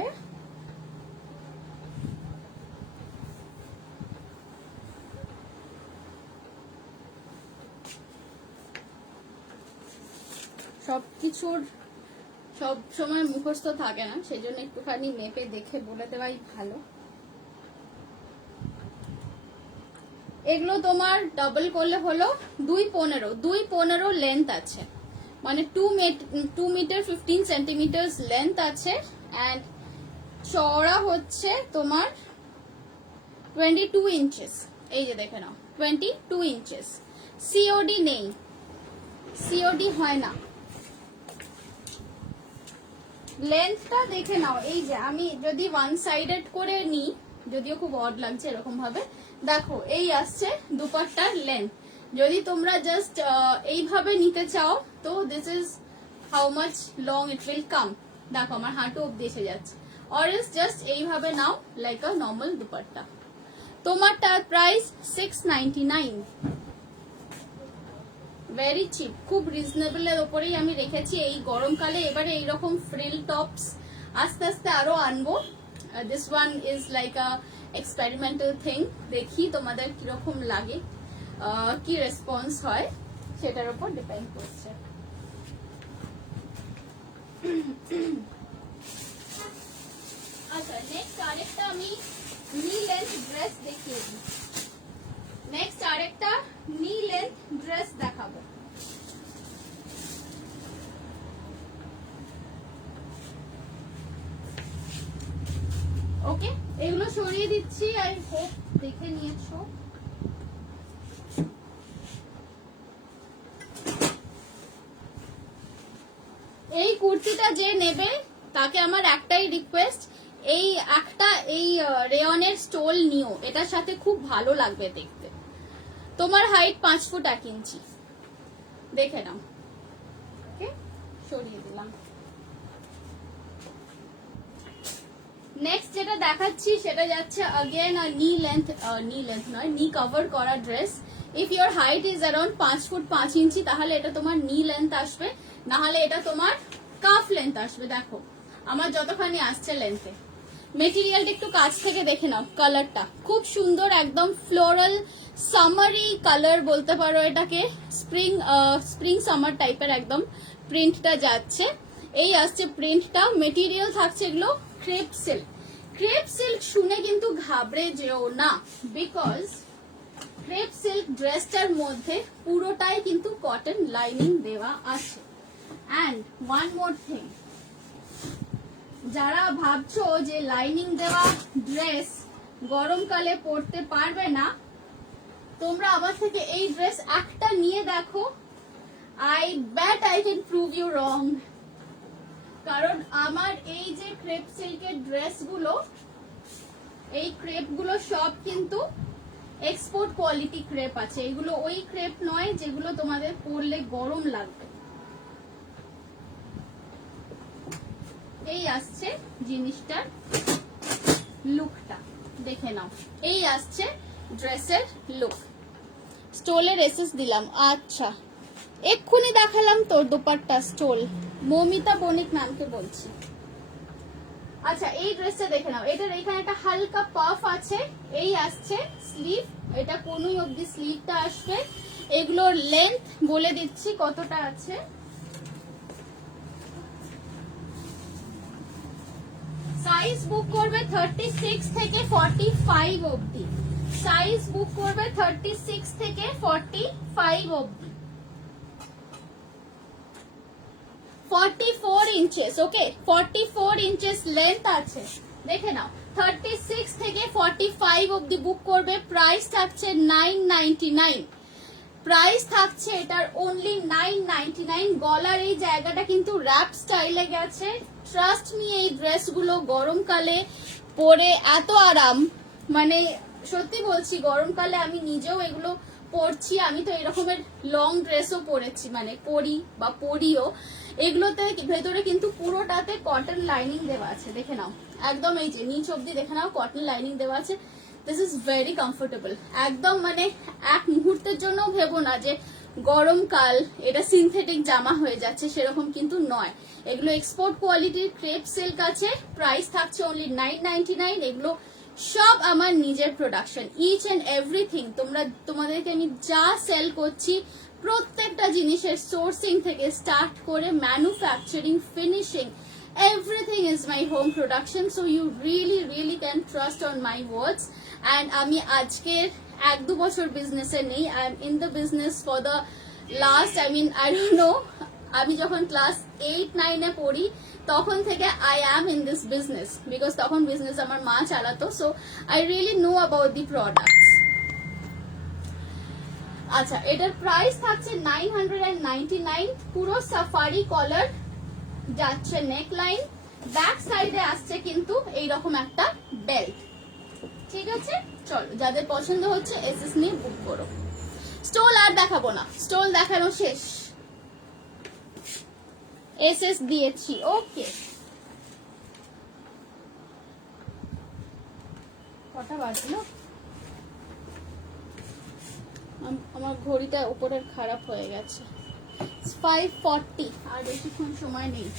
সবকিছুর সব সময় মুখস্থ থাকে না, সেই জন্য একটুখানি মেপে দেখে বলে দেওয়াই ভালো। এগুলো তোমার ডাবল করলে হলো 2.15 লেন্থ আছে, মানে 2 মিটার 15 সেন্টিমিটার লেন্থ আছে, অ্যান্ড চওড়া হচ্ছে তোমার 22 ইঞ্চেস। এই যে দেখে নাও 22 ইঞ্চেস। সিওডি নেই, সিওডি হয় না। লেন্থটা দেখে নাও, এই যে আমি যদি ওয়ান সাইডেড করে নিই, যদিও খুব অড লাগছে এরকম ভাবে, দেখো এই আসছে দুপাট্টার লেন্থ। যদি তোমরা জাস্ট এইভাবে নিতে চাও তো this is how much long it will come, দেখো আমার হাঁটু অব্দি এসে যাচ্ছে। অর এলস জাস্ট এইভাবে নাও লাইক আ নর্মাল দুপাট্টা। তোমারটার প্রাইস 699, ভেরি চিপ, খুব রিজনেবল এর ওপরেই আমি রেখেছি এই গরমকালে। এবারে এইরকম ফ্রিল টপস আস্তে আস্তে আরো আনবো। This one is like a experimental thing, দেখি তোমাদের কিরকম লাগে, কি রেসপন্স হয় সেটার উপর ডিপেন্ড করছে। আচ্ছা, নেক্সট আরেকটা আমি নি লেন্থ ড্রেস দেখিয়ে দিই। নেক্সট আরেকটা নি লেন্থ ড্রেস দেখাবো। ওকে, এগুলো সরিয়ে দিচ্ছি, আই হোপ দেখে নিয়েছো। এই কুর্তিটা যে নেবে তাকে আমার একটাই রিকোয়েস্ট, এই একটা এই রেয়নের স্টোল নিও, এটার সাথে খুব ভালো লাগবে দেখতে। তোমার হাইট 5 ফুট 1 ইঞ্চি, দেখে নাও। ওকে, সরিয়ে দিলাম। নেক্সট যেটা দেখাচ্ছি সেটা যাচ্ছে अगेन नी लेंथ নয়, নি কভার করা dress. If your height is around 5 foot 5 ইঞ্চি তাহলে এটা তোমার নি লেন্থ আসবে, না হলে এটা তোমার কাফ লেন্থ আসবে। দেখো আমার যতখানি আসছে লেন্থে। মেটেরিয়ালটা একটু কাছ থেকে দেখে নাও, কালারটা খুব সুন্দর, একদম ফ্লোরাল সামারি কালার বলতে পারো এটাকে, স্প্রিং সামার টাইপের একদম প্রিন্টটা যাচ্ছে। এই আসছে প্রিন্টটা, মেটেরিয়াল থাকছে এগুলো ক্রেপ সিল্ক। ক্রেপ সিল্ক শুনে কিন্তু ঘাবড়ে যেও না, বিকজ ক্রেপ সিল্ক ড্রেসটার মধ্যে পুরোটাই কিন্তু কটন লাইনিং দেওয়া আছে। অ্যান্ড ওয়ান মোর থিং, যারা ভাবছো যে লাইনিং দেওয়া ড্রেস গরমকালে পরতে পারবে না, তোমরা আমার থেকে এই ড্রেস একটা নিয়ে দেখো, I bet I can prove you wrong. কারণ আমার এই যে ক্রেপ সিল্কের ড্রেসগুলো, এই ক্রেপগুলো সব কিন্তু এক্সপোর্ট কোয়ালিটি ক্রেপ আছে। এগুলো ওই ক্রেপ নয় যেগুলো তোমাদের পরলে গরম লাগবে। এই আসছে জিনিসটার লুকটা, দেখে নাও। এই আসছে ড্রেসের লুক। স্টোলের এসেস দিলাম। আচ্ছা, এক্ষুনি দেখালাম তোর দোপাট্টা স্টোল, মৌমিতা বণিক ম্যামকে বলছি। আচ্ছা, এই ড্রেসটা দেখে নাও, এটার এখানে একটা হালকা পাফ আছে। এই আসছে স্লিভ, এটা কোনোই অবধি স্লিভটা আসবে, এগুলোর লেন্থ বলে দিচ্ছি কতটা আছে। সাইজ বুক করবে 36 থেকে 45 অবধি, সাইজ বুক করবে 36 থেকে 45 অবধি, 44 ইঞ্চেস। ওকে, 44 ইঞ্চেস লেন্থ আছে, দেখে নাও। 36 থেকে 45 অবধি বুক করবে। প্রাইস থাকছে 999, প্রাইস থাকছে এটার অনলি 999। গলার এই জায়গাটা কিন্তু র্যাপ স্টাইলে গেছে। ট্রাস্ট মি, এই ড্রেসগুলো গরমকালে পরে এত আরাম, মানে সত্যি বলছি, গরমকালে আমি নিজেও এগুলো পরছি। আমি তো এরকমের লং ড্রেসও পরেছি, মানে পরি বা পরিও। এগুলোতে ভেতরে কিন্তু পুরোটাতে কটন লাইনিং দেওয়া আছে, দেখে নাও। একদম এই যে নিচ অব্দি দেখে নাও, কটন লাইনিং দেওয়া আছে। দিস ইজ ভেরি কমফোর্টেবল, একদম মানে এক মুহূর্তের জন্য ভেবো না যে গরমকাল এটা সিনথেটিক জামা হয়ে যাচ্ছে, সেরকম কিন্তু নয়। এগুলো এক্সপোর্ট কোয়ালিটির ক্রেপ সিল্ক আছে। প্রাইস থাকছে অনলি 999। এগুলো সব আমার নিজের প্রোডাকশন, ইচ এন্ড এভরিথিং। তোমাদেরকে আমি যা সেল করছি প্রত্যেকটা জিনিসের সোর্সিং থেকে স্টার্ট করে manufacturing, finishing, everything is my home production, so you really can trust on my words. And আমি আজকের 1-2 বছর বিজনেসে নেই, I am in the business for the last, I don't know, আমি যখন ক্লাস 8-9 পড়ি তখন থেকে I am in this business, because তখন বিজনেস আমার মা চালাতো, so I really know about the products. আচ্ছা, এটার প্রাইস থাকছে 999। পুরো সাফারি কলার যাচ্ছে নেক লাইন, ব্যাক সাইডে আসছে কিন্তু এইরকম একটা বেল্ট। ঠিক আছে, চলো যাদের পছন্দ হচ্ছে এসএস নিয়ে বুক করো। স্টোল আর দেখাবো না, স্টোল দেখানো শেষ, এসএস দিয়েছি। ওকে, কটা বাজলো? আমার ঘড়িটা উপরের খারাপ হয়ে গেছে। 5:40, আর বেশিক্ষণ সময় নেই।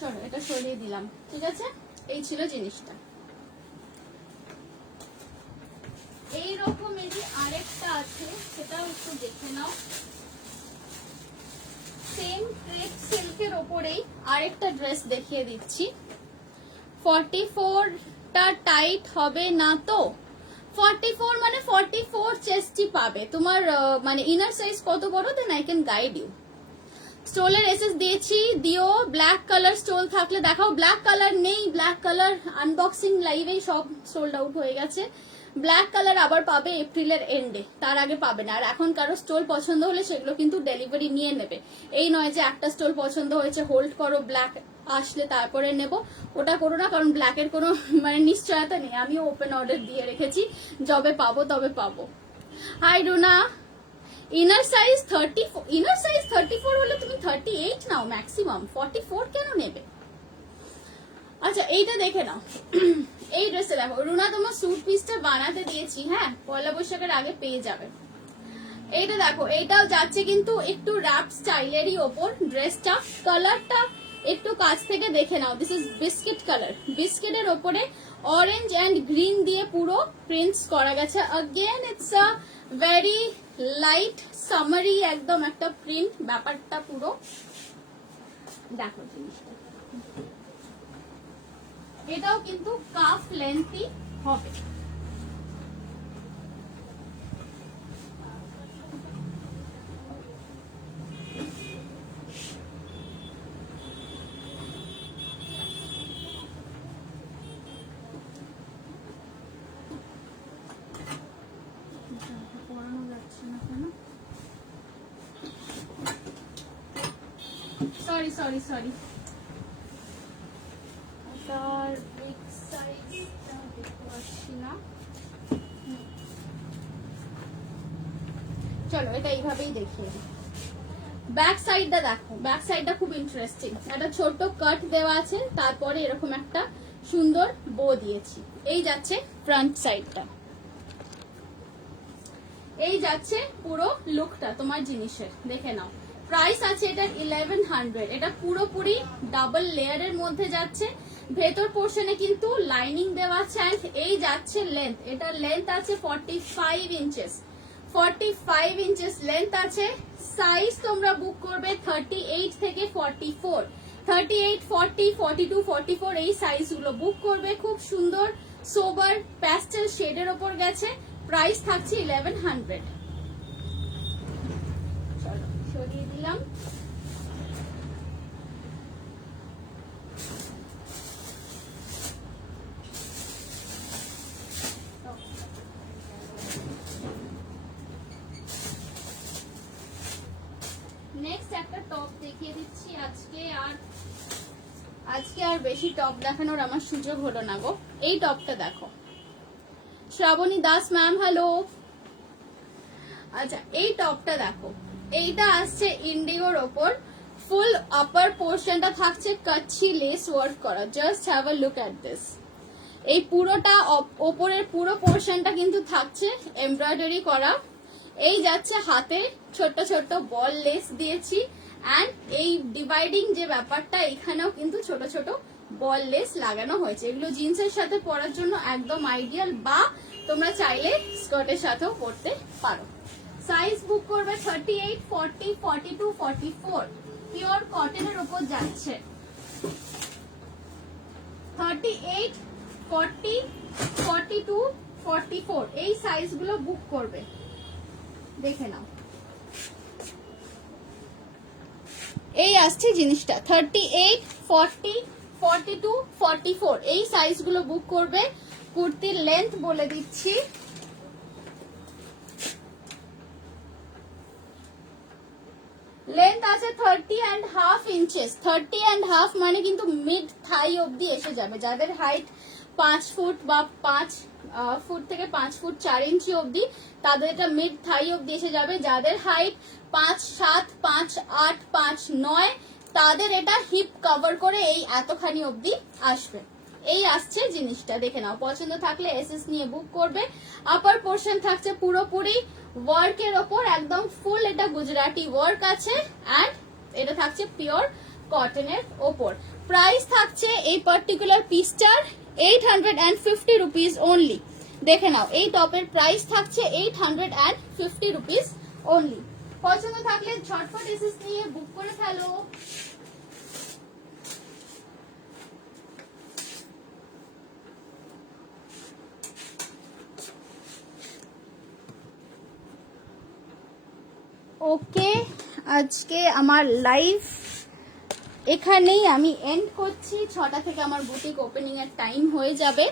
চলো এটা সরিয়ে দিলাম, ঠিক আছে। এই ছিল জিনিসটা। এই রকমেরই আরেকটা আছে, সেটাও একটু দেখে নাও। সেম ক্রেপ সিল্কের ওপরেই আরেকটা ড্রেস দেখিয়ে দিচ্ছি। 44টা টাইট হবে না তো? 44 মানে 44 চেস্টই পাবে। তোমার মানে ইনার সাইজ কত বড়, then I can guide you. স্টোলের এসএস দিয়েছি, দিও। ব্ল্যাক কালার স্টোল থাকলে দেখাও। ব্ল্যাক কালার নেই, ব্ল্যাক কালার আনবক্সিং লাইভে সব সোল্ড আউট হয়ে গেছে। ব্ল্যাক কালার আবার পাবে এপ্রিলের এন্ডে, তার আগে পাবে না। আর এখন কারো স্টোল পছন্দ হলে সেগুলো কিন্তু ডেলিভারি নিয়ে নেবে। এই নয় যে একটা স্টোল পছন্দ হয়েছে হোল্ড করো, ব্ল্যাক আসলে তারপরে নেব, ওটা করো না। কারণ ব্ল্যাকের কোনো মানে নিশ্চয়তা নেই। আমিও ওপেন অর্ডার দিয়ে রেখেছি, যবে পাবো তবে পাবো। Hi Runa, inner size 34, inner size 34 হলে তুমি 38 নাও ম্যাক্সিমাম, 44 কেন নেবে? আচ্ছা, এইটা দেখে নাও। এই ড্রেসে দেখো রুনা, তোমার স্যুট পিসটা বানাতে দিয়েছি, হ্যাঁ, পয়লা বৈশাখের আগে পেয়ে যাবে। এইটা দেখো, এইটাও যাচ্ছে কিন্তু একটু র্যাপ স্টাইলেরই ওপর ড্রেসটা। কালারটা একটু কাছ থেকে দেখে নাও। দিস ইজ বিস্কিট কালার, বিস্কিটের ওপরে অরেঞ্জ অ্যান্ড গ্রিন দিয়ে পুরো প্রিন্টস করা গেছে। Again it's a very light summary একদম একটা প্রিন্ট, ব্যাপারটা পুরো দেখো জিনিসটা। এটাও কিন্তু কাফ লেন্থই হবে। সরি সরি সরি, এটার বিগ সাইজটা দেখতে পাচ্ছি না। চলো এটা এইভাবেই দেখিয়ে দিই। ব্যাক সাইডটা দেখো, ব্যাক সাইডটা খুব ইন্টারেস্টিং। একটা ছোট্ট কাট দেওয়া আছে, তারপরে এরকম একটা সুন্দর বো দিয়েছি। এই যাচ্ছে ফ্রন্ট সাইডটা, এই যাচ্ছে পুরো লুকটা তোমার জিনিসের, দেখে নাও। প্রাইস আছে এটার 1100। এটা পুরোপুরি ডাবল লেয়ারের মধ্যে যাচ্ছে, ভেতর পোর্শনে কিন্তু লাইনিং দেওয়া আছে। অ্যান্ড এই যাচ্ছে লেন্থ, এটার লেন্থ আছে 45 ইঞ্চেস, 45 ইঞ্চেস লেন্থ আছে। সাইজ তোমরা বুক করবে 38 থেকে 44, 38, 40, 42, 44 এই সাইজগুলো বুক করবে। খুব সুন্দর সোবার প্যাস্টেল শেডের ওপর গেছে। প্রাইস থাকছে 1100। চলো সরিয়ে দিলাম। নেক্সট একটা টপ দেখিয়ে দিচ্ছি। আজকে আর বেশি টপ দেখানোর আমার সুযোগ হলো না গো। এই টপটা দেখো, শ্রাবণী দাস ম্যাম হ্যালো। আচ্ছা এই টপটা দেখো, এইটা আসছে ইন্ডিগোর ওপর, ফুল আপার পোর্শনটা থাকছে কাচ্চি লেস ওয়ার্ক করা। Just have a look at this. এই পুরোটা ওপরের পুরো পোর্শনটা কিন্তু থাকছে এমব্রয়ডারি করা। এই যাচ্ছে হাতে ছোট্ট ছোট্ট বল লেস দিয়েছি। অ্যান্ড এই ডিভাইডিং যে ব্যাপারটা, এখানেও কিন্তু ছোট ছোট বল লেস লাগানো হয়েছে। এগুলো জিন্সের সাথে পরার জন্য একদম আইডিয়াল, বা তোমরা চাইলে স্কার্টের সাথেও পরতে পারো। সাইজ বুক করবে 38, 40, 42, 44। পিওর কটনের উপর যাচ্ছে 38, 40, 42, 44 এই সাইজগুলো বুক করবে। দেখে নাও, এই আসছে জিনিসটা 38, 40, 42, 44 এই সাইজগুলো বুক করবে। কুর্তির লেন্থ বলে দিচ্ছি, লেন্থ আছে 30.5 ইঞ্চেস। 30.5 মানে কিন্তু মিড থাই অবধি এসে যাবে। যাদের হাইট 5 ফুট বা 5 ফুট থেকে 5 ফুট 4 ইঞ্চি অবধি, তাদের এটা মিড থাই অবধি এসে যাবে। যাদের হাইট 5, 7, 5, 8, 5, 9 তাদের এটা হিপ কভার করে এই এতখানি অবধি আসবে। এই আসছে জিনিসটা, দেখে নাও। পছন্দ থাকলে এসএস নিয়ে বুক করবে। আপার পোর্শন থাকছে পুরোপুরি ওয়ার্কের ওপর, একদম ফুল এটা গুজরাটি ওয়ার্ক আছে। অ্যান্ড এটা থাকছে পিওর কটনের ওপর। প্রাইস থাকছে এই পার্টিকুলার পিসটার 850 রুপিস অনলি। দেখে নাও, এই টপের প্রাইস থাকছে 850 রুপিস অনলি। পছন্দ থাকলে ঝটপট এসএস নিয়ে বুক করে ফেলো। ওকে, আজকে আমার লাইভ এখানেই আমি এন্ড করছি। 6টা থেকে আমার বুটিক ওপেনিং এর টাইম হয়ে যাবে।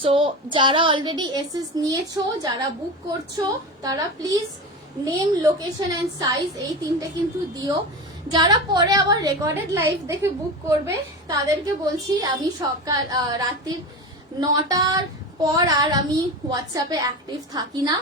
সো যারা অলরেডি এসএস নিয়েছো, যারা বুক করছো, তারা please name, location and size এই তিনটে কিন্তু দিও। যারা পরে আবার রেকর্ডেড লাইভ দেখে বুক করবে, তাদেরকে বলছি আমি সকাল রাত্রির 9টার পর আর আমি হোয়াটসঅ্যাপে অ্যাক্টিভ থাকি না।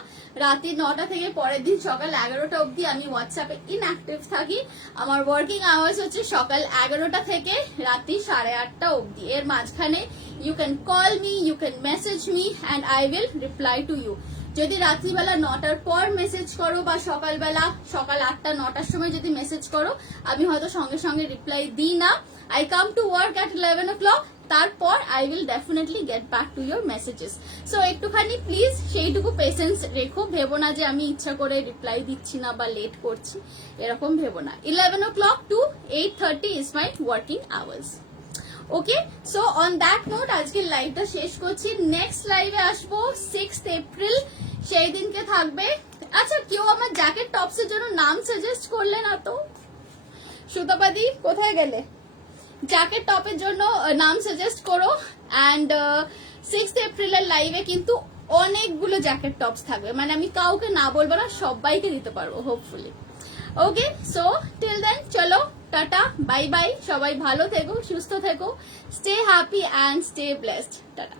রাত্রি 9টা থেকে পরের দিন সকাল 11টা অবধি আমি হোয়াটসঅ্যাপে ইনঅ্যাক্টিভ থাকি। আমার ওয়ার্কিং আওয়ার্স হচ্ছে সকাল 11টা থেকে রাত্রি 8:30 অবধি। এর মাঝখানে you can call me, you can message me and I will reply to you. যদি রাত্রিবেলা 9টার পর মেসেজ করো বা সকালবেলা সকাল 8টা 9টার সময় যদি মেসেজ করো, আমি হয়তো সঙ্গে সঙ্গে রিপ্লাই দিই না। I come to work at 11 o'clock, তারপর I will definitely get back to your messages. So একটুখানি প্লিজ সেইটুকু পেশেন্স রেখো। ভেবো না যে আমি ইচ্ছা করে রিপ্লাই দিচ্ছি না বা লেট করছি, এরকম ভেবো না। 11 o'clock to 8:30 is my working hours. Okay, so on that note আজকের লাইভটা শেষ করছি। নেক্সট লাইভে আসবো 6th এপ্রিল, সেই দিনকে থাকবে। আচ্ছা, কেউ আমার জ্যাকেট টপসের জন্য নাম সাজেস্ট করলে না তো? সুতপাদি কোথায় গেলে? জ্যাকেট টপের জন্য নাম সাজেস্ট করো। অ্যান্ড 6th এপ্রিলের লাইভে কিন্তু অনেকগুলো জ্যাকেট টপস থাকবে, মানে আমি কাউকে না বলবো না, সবাইকে দিতে পারবো হোপফুলি। ওকে, সো টিল দেন চলো টাটা, বাই বাই। সবাই ভালো থেকো, সুস্থ থেকো, stay happy and stay blessed. Tata.